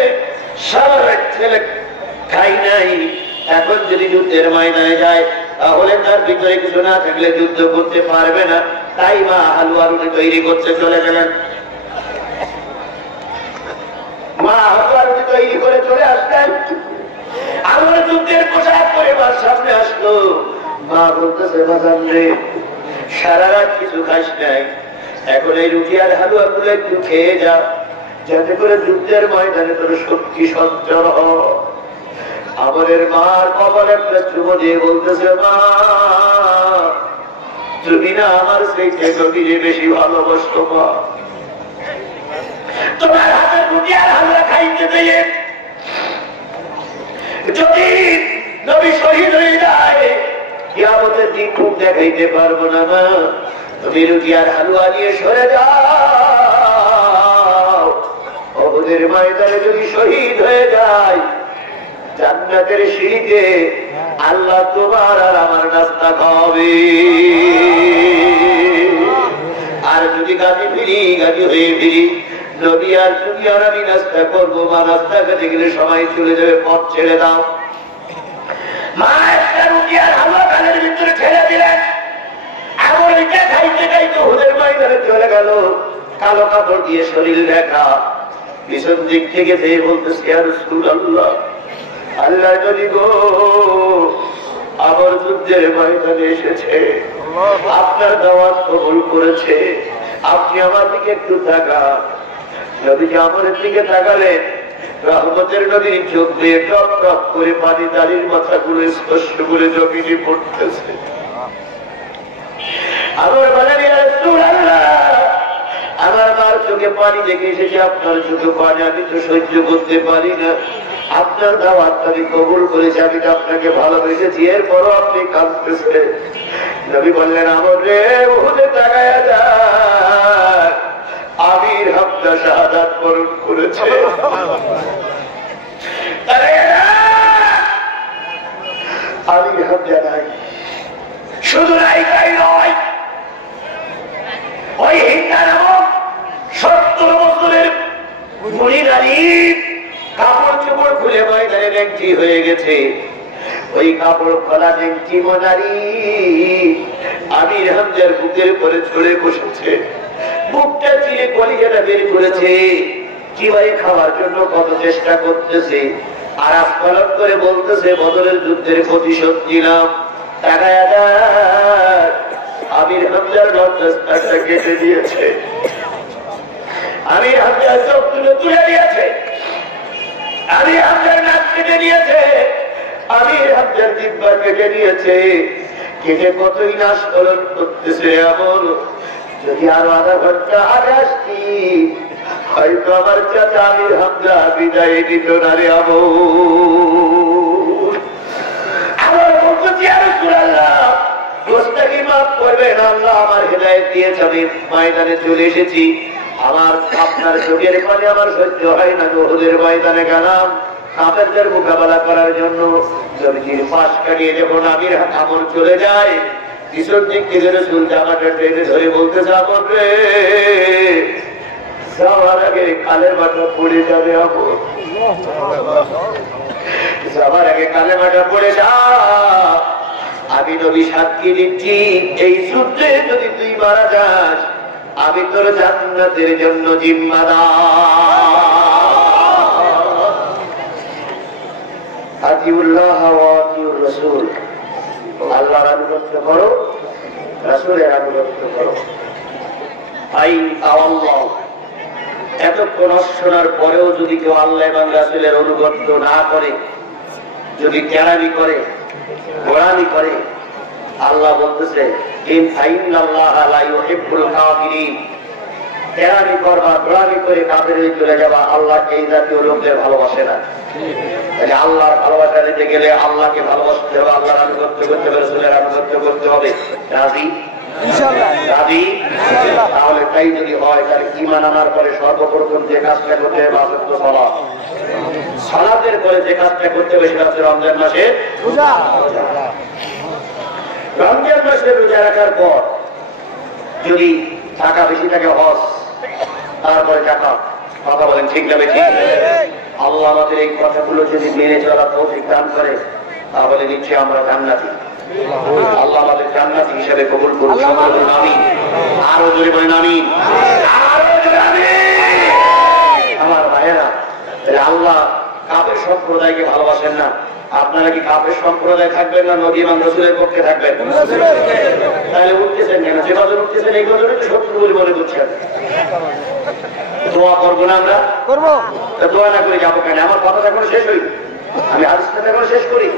সারা ছেলে খাই নাই। এখন যদি যুদ্ধের ময়দানে যায় তাহলে তার ভিতরে কিছু না থাকলে যুদ্ধ করতে পারবে না, তাই মা হালুয়া রুটি তৈরি করতে চলে গেলেন। মা হালুয়া রুটি তৈরি করে চলে আসলেন, আমার যুদ্ধের পোশাক পরে মার সামনে আসলো। মা বলতেছে, বাজান রে, সারা রাত কিছু খাস নাই, এখন এই রুটি আর হালুয়া গুলো একটু খেয়ে যা, যাতে করে যুদ্ধের ময়দানে তোর শক্তি সঞ্চয় হয়। আমাদের মার কপালে একটা চুমো দিয়ে বলতেছে, মা তুমি না আমার সেই নবীকে বেশি ভালোবাসতো, মা তোমার হাতের রুটি আর হালুয়া খাইতে দিয়ে যদি নবী শহীদ হয়ে যায় কিয়ামতের দিন মুখ দেখাইতে পারবো না, মা তুমি রুটি আর হালুয়া নিয়ে সরে যাও। ওদের ময়দানে যদি শহীদ হয়ে যায় জান্নাতের সিঁড়িতে আল্লাহ তোমার আর আমার নাস্তা খাওয়াবে, আর যদি গাড়ি ফিরি গাড়ি হয়ে ফিরি নবী আর তুমি আর আমি নাস্তা করবো, মা নাস্তা খেতে গেলে সবাই চলে যাবে, পথ ছেড়ে দাও। মা একটা রুটি আর হালুয়া গালের ভিতরে ছেড়ে দিলেন, এমন ওইটা খাইতে খাইতে ওদের ময়দানে চলে গেল, কালো কাপড় দিয়ে শরীর ঢাকা, পিছন দিক থেকে যেয়ে বলতেছে, ইয়া রাসূলুল্লাহ, আল্লাহ নবী গো, আমার যুদ্ধের ময়দানে এসেছে, আপনার দাওয়াত কবুল করেছে, আপনি আমার দিকে একটু তাকান। নবীজি আমার দিকে তাকালেন, রহমতের নদীর চোখ দিয়ে টপ টপ করে পানি দাঁড়ির মাথাগুলো স্পর্শ করে জমিনে পড়তেছে। আমার বলেন, ইয়া রাসূলুল্লাহ, আমার মার চোখে পানি দেখে এসেছে, আপনার চোখে পানি আমি তো সহ্য করতে পারি না, আপনার দাওয়াত আমি কবুল করেছি, আমি তো আপনাকে ভালোবেসেছি, এরপরও আপনি কাঁদতেছেন। নবী বললেন, আমার রে, উহুদে তাকায়া যাক, আমির হামজা শাহাদাত বরণ করেছে। আমির হামজা নাই, শুধু নাই তাই নয়, ওই হিন্দা নামক 70 বছরের বুড়ি নারী কাপড় চোপড় খুলে ময়দানে ল্যাংটি হয়ে গেছে, ওই কাপড় খোলা ল্যাংটি নারী আমির হামজার বুকের উপরে ছড়ে বসেছে, বুকটা চিরে কলিজাটা বের করেছে, কিভাবে খাওয়ার জন্য কত চেষ্টা করতেছে, আর আস্ফালন করে বলতেছে, বদরের যুদ্ধের প্রতিশোধ নিলাম। আমির হামজার লজ্জাস্থানটা কেটে দিয়েছে, আমির হামজার চোখ তুলে দিয়েছে, আমির হামজার নাক কেটে দিয়েছে, আমির হামজার জিহ্বা কেটে দিয়েছে, কেটে কতই নাশ কলন করতেছে। এমন যদি আরো আধা ঘন্টা আগে আসতি হয়তো আমার চাচা আমির হামজা বিদায় দিত না রে। আমার বলতেছি, আর রাসূলুল্লাহ দোষটাকে মাফ করবেন, আল্লাহ আমার হেদায়েত দিয়েছে, আমি ময়দানে চলে এসেছি, আমার আপনার চোখের পানি আমার সহ্য হয় না, ওদের ময়দানে গেলাম কাফেরদের মোকাবেলা করার জন্য, নবীজির পাশ কাটিয়ে যখন আমির আমর চলে যায়, পিছন দিক থেকে রাসূল জামাটা টেনে ধরে বলতে, আমর রে, যাওয়ার আগে কালেমাটা পড়ে যাবে, আমর যাওয়ার আগে কালেমাটা পড়ে যা, আমি নবী সাক্ষী দিচ্ছি, এই যুদ্ধে যদি তুই মারা যাস আমি তোর জান্নাতের জন্য জিম্মাদার। আতিউল্লাহ ওয়া আতিউর রাসূল, আল্লাহর আনুগত্য করো, রাসূলের আনুগত্য করো। আল্লাহ এতক্ষণ শোনার পরেও যদি কেউ আল্লাহ এবং রাসূলের আনুগত্য না করে যদি কেরানি করে, গোড়ামি করে, আল্লাহ বলতেছে কেরানি করবা, গোড়ামি করে কাফের চলে যাবা, আল্লাহ এই জাতীয় লোকদের ভালোবাসে না। আল্লাহর ভালোবাসা নিতে গেলে আল্লাহকে ভালোবাসতে হবে, আল্লাহর আনুগত্য করতে হবে, রাসূলের আনুগত্য করতে হবে। রাজি? রাজি? তাহলে তাই যদি হয়, তাহলে ঈমান আনার পরে সর্বপ্রথম যে কাজটা করতে হবে আল্লাহ সালাত, সালাতের পরে যে কাজটা করতে হবে সেটা হচ্ছে রমজান মাসে রোজা। রমজান মাসে রোজা রাখার পর যদি টাকা বেশি থাকে হজ, তারপরে টাকা, কথা বলেন ঠিক না বেশি? আল্লাহ আমাদের এই কথাগুলো যদি মেনে চলার তৌফিক দান করে তাহলে নিশ্চয়ই আমরা জান্নাতি। আল্লাহ আমাদের জান্নাতি হিসেবে কবুল করুন। আমিন। আরো জোরে বলেন আমিন। আরো জোরে আমিন। আমার ভাইয়েরা, আল্লাহ কাফের সম্প্রদায়কে ভালোবাসেন না। আপনারা কি কাফের সম্প্রদায় থাকবেন না নবী এবং রাসূলের পক্ষে থাকবেন? তাহলে উঠতেছেন কেন? যে বছর উঠতেছেন এই বছর শত্রু বলে মনে করছেন। দোয়া করবো না আমরা? করবো। দোয়া না করে যাবো কেন? আমার কথাটা এখন শেষ হই, আমি হাদিসটা এখন শেষ করি।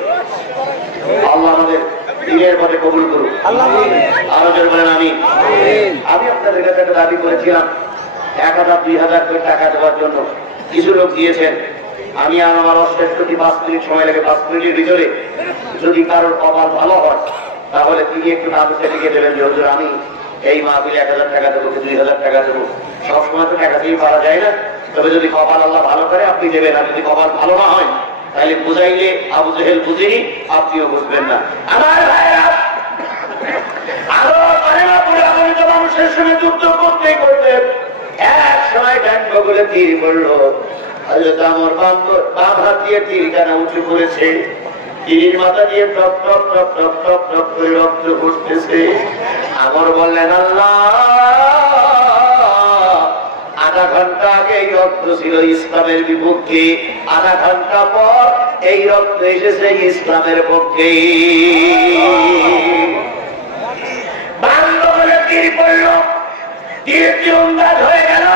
আল্লাহ আমাদের দিনের পথে কবুল করুন। আরো জোরে বলেন আমিন। আমি আপনাদের কাছে একটা দাবি করেছিলাম 1000 2000 করে টাকা দেওয়ার জন্য। কিছু লোক দিয়েছেন। আমি আর আমার অশ্রেষ্ঠটি 5 মিনিট সময় লাগে, 5 মিনিটের ভিতরে যদি কারোর কপাল ভালো হয় তাহলে তিনি একটু কাগজে লিখে দেবেন যে হুজুর আমি এই মাহফিলে 1000 টাকা দেবো, 2000 টাকা দেবো। সবসময় তো টাকা দিয়ে পারা যায় না, তবে যদি কপাল আল্লাহ ভালো করে আপনি দেবেন। আর যদি কপাল ভালো না হয় তাহলে বুঝাইলে আবু জেহেল বুঝিনি, আপনিও বুঝবেন না। আমার ভাইরা, আরো কালেমা পড়ে অগণিত মানুষের সঙ্গে যুদ্ধ করতে করতে এক সময় ডান বগলে তীর পড়লো। হযরত আমর বাম হাত দিয়ে তীরখানা উঁচু করেছে, তীরের মাথা দিয়ে top top top top top top করে রক্ত পড়তেছে। আমর বললেন আল্লাহ, আধা ঘন্টা আগে এই রক্ত ছিল ইসলামের বিপক্ষে, আধা ঘন্টা পর এই রক্ত এসেছে ইসলামের পক্ষে। বান্ধবনে তীর পড়ল, তীর তীরন্দাজ হয়ে গেল।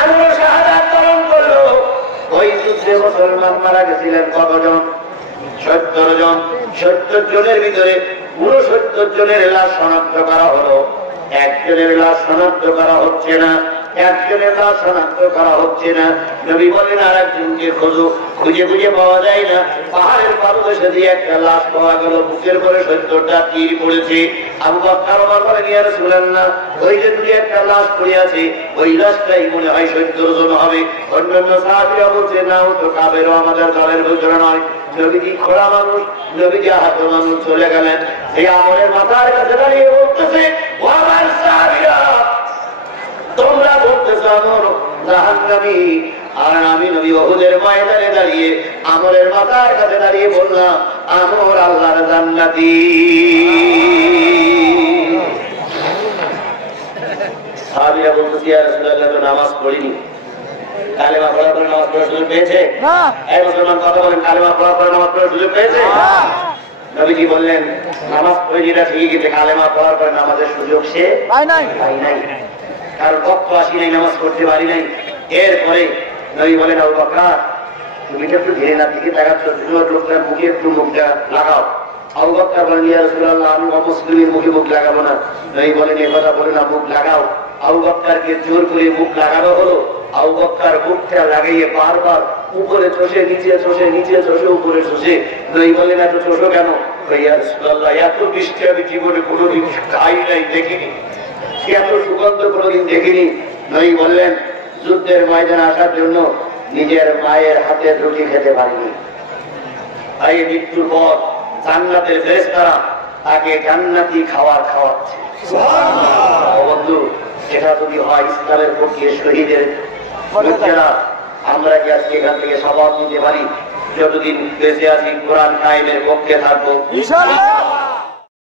আমর শাহাদাত বরণ করলো। ওই যুদ্ধে মুসলমান মারা গেছিলেন কতজন? 70 জন। 70 জনের ভিতরে পুরো 70 জনের লাশ শনাক্ত করা হলো, একজনের লাশ শনাক্ত করা হচ্ছে না, একজনের লাশ শনাক্ত করা হচ্ছে না। নবী বলেন আর একজনকে খোঁজো, খুঁজে খুঁজে পাওয়া যায় না। পাহাড়ের পাদদেশে দিয়ে একটা লাশ পাওয়া গেল, বুকের পরে 70টা তীর পড়েছে। আবু বকর ওমর বলেন ইয়া রাসূলুল্লাহ, ওই যে দুই একটা লাশ পড়ে আছে, ওই লাশটাই মনে হয় 70 জন হবে। অন্যান্য সাহাবীরা বলছে না, ও তো কাফেরও আমাদের দলের ভিতরে নয়। নবীজি খোড়া মানুষ, নবীজি আহত মানুষ চলে গেলেন। এই আমরের মাথার কাছে দাঁড়িয়ে বলতেছে, ও আমার সাহাবীরা, তোমরা বলতেছ আমর জাহান্নামী, আর আমি নবী উহুদের ময়দানে দাঁড়িয়ে আমরের মাথার কাছে দাঁড়িয়ে বললাম আমর আল্লাহর জান্নাতি। সাহাবীরা বলতেছে ইয়া রাসূলুল্লাহ, নামাজ পড়িনি, কালেমা পড়ার পরে নামাজ পড়ার সুযোগ পেয়েছে? এই মুসলমান কথা বলেন, কালেমা পড়ার পরে নামাজ পড়ার সুযোগ পেয়েছে? নবীজি বললেন নামাজ পড়ে যেটা ঠিকই, কিন্তু কালেমা পড়ার পরে নামাজের সুযোগ সে পাই নাই। কারণ রক্ত আসি নাই, নামাজ পড়তে পারি নাই। এরপরে নবী বলেন আবু বকর, তুমি একটু ধীরে না দিকে তাকাচ্ছ, লোকটার মুখে একটু মুখটা লাগাও। আবু বকর বলেন ইয়া রাসূলুল্লাহ, আমি অমুসলিমের মুখে মুখ লাগাবো না। নবী বলেন এই কথা বলে না, মুখ লাগাও। আবু বকরকে জোর করে মুখ লাগানো হলো। আবু বকর মুখটা লাগাইয়ে বারবার উপরে চষে নিচে চষে, নিচে চষে উপরে চষে। নবী বলেন এত চষো কেন? ইয়া রাসূলুল্লাহ, এত বৃষ্টি আমি জীবনে কোনোদিন খাই নাই, দেখিনি, এত সুগন্ধ কোনোদিন দেখিনি। নবী বললেন যুদ্ধের ময়দানে আসার জন্য নিজের মায়ের হাতের রুটি খেতে পারিনি, তাই মৃত্যুর পর জান্নাতের ফেরেশতারা তাকে জান্নাতি খাবার খাওয়াচ্ছে। বন্ধু, এটা যদি হয় ইসলামের পক্ষে শহীদের লোকেরা, আমরা কি আজকে এখান থেকে শপথ নিতে পারি যতদিন বেঁচে আছি কোরআন কায়েমের পক্ষে থাকবো?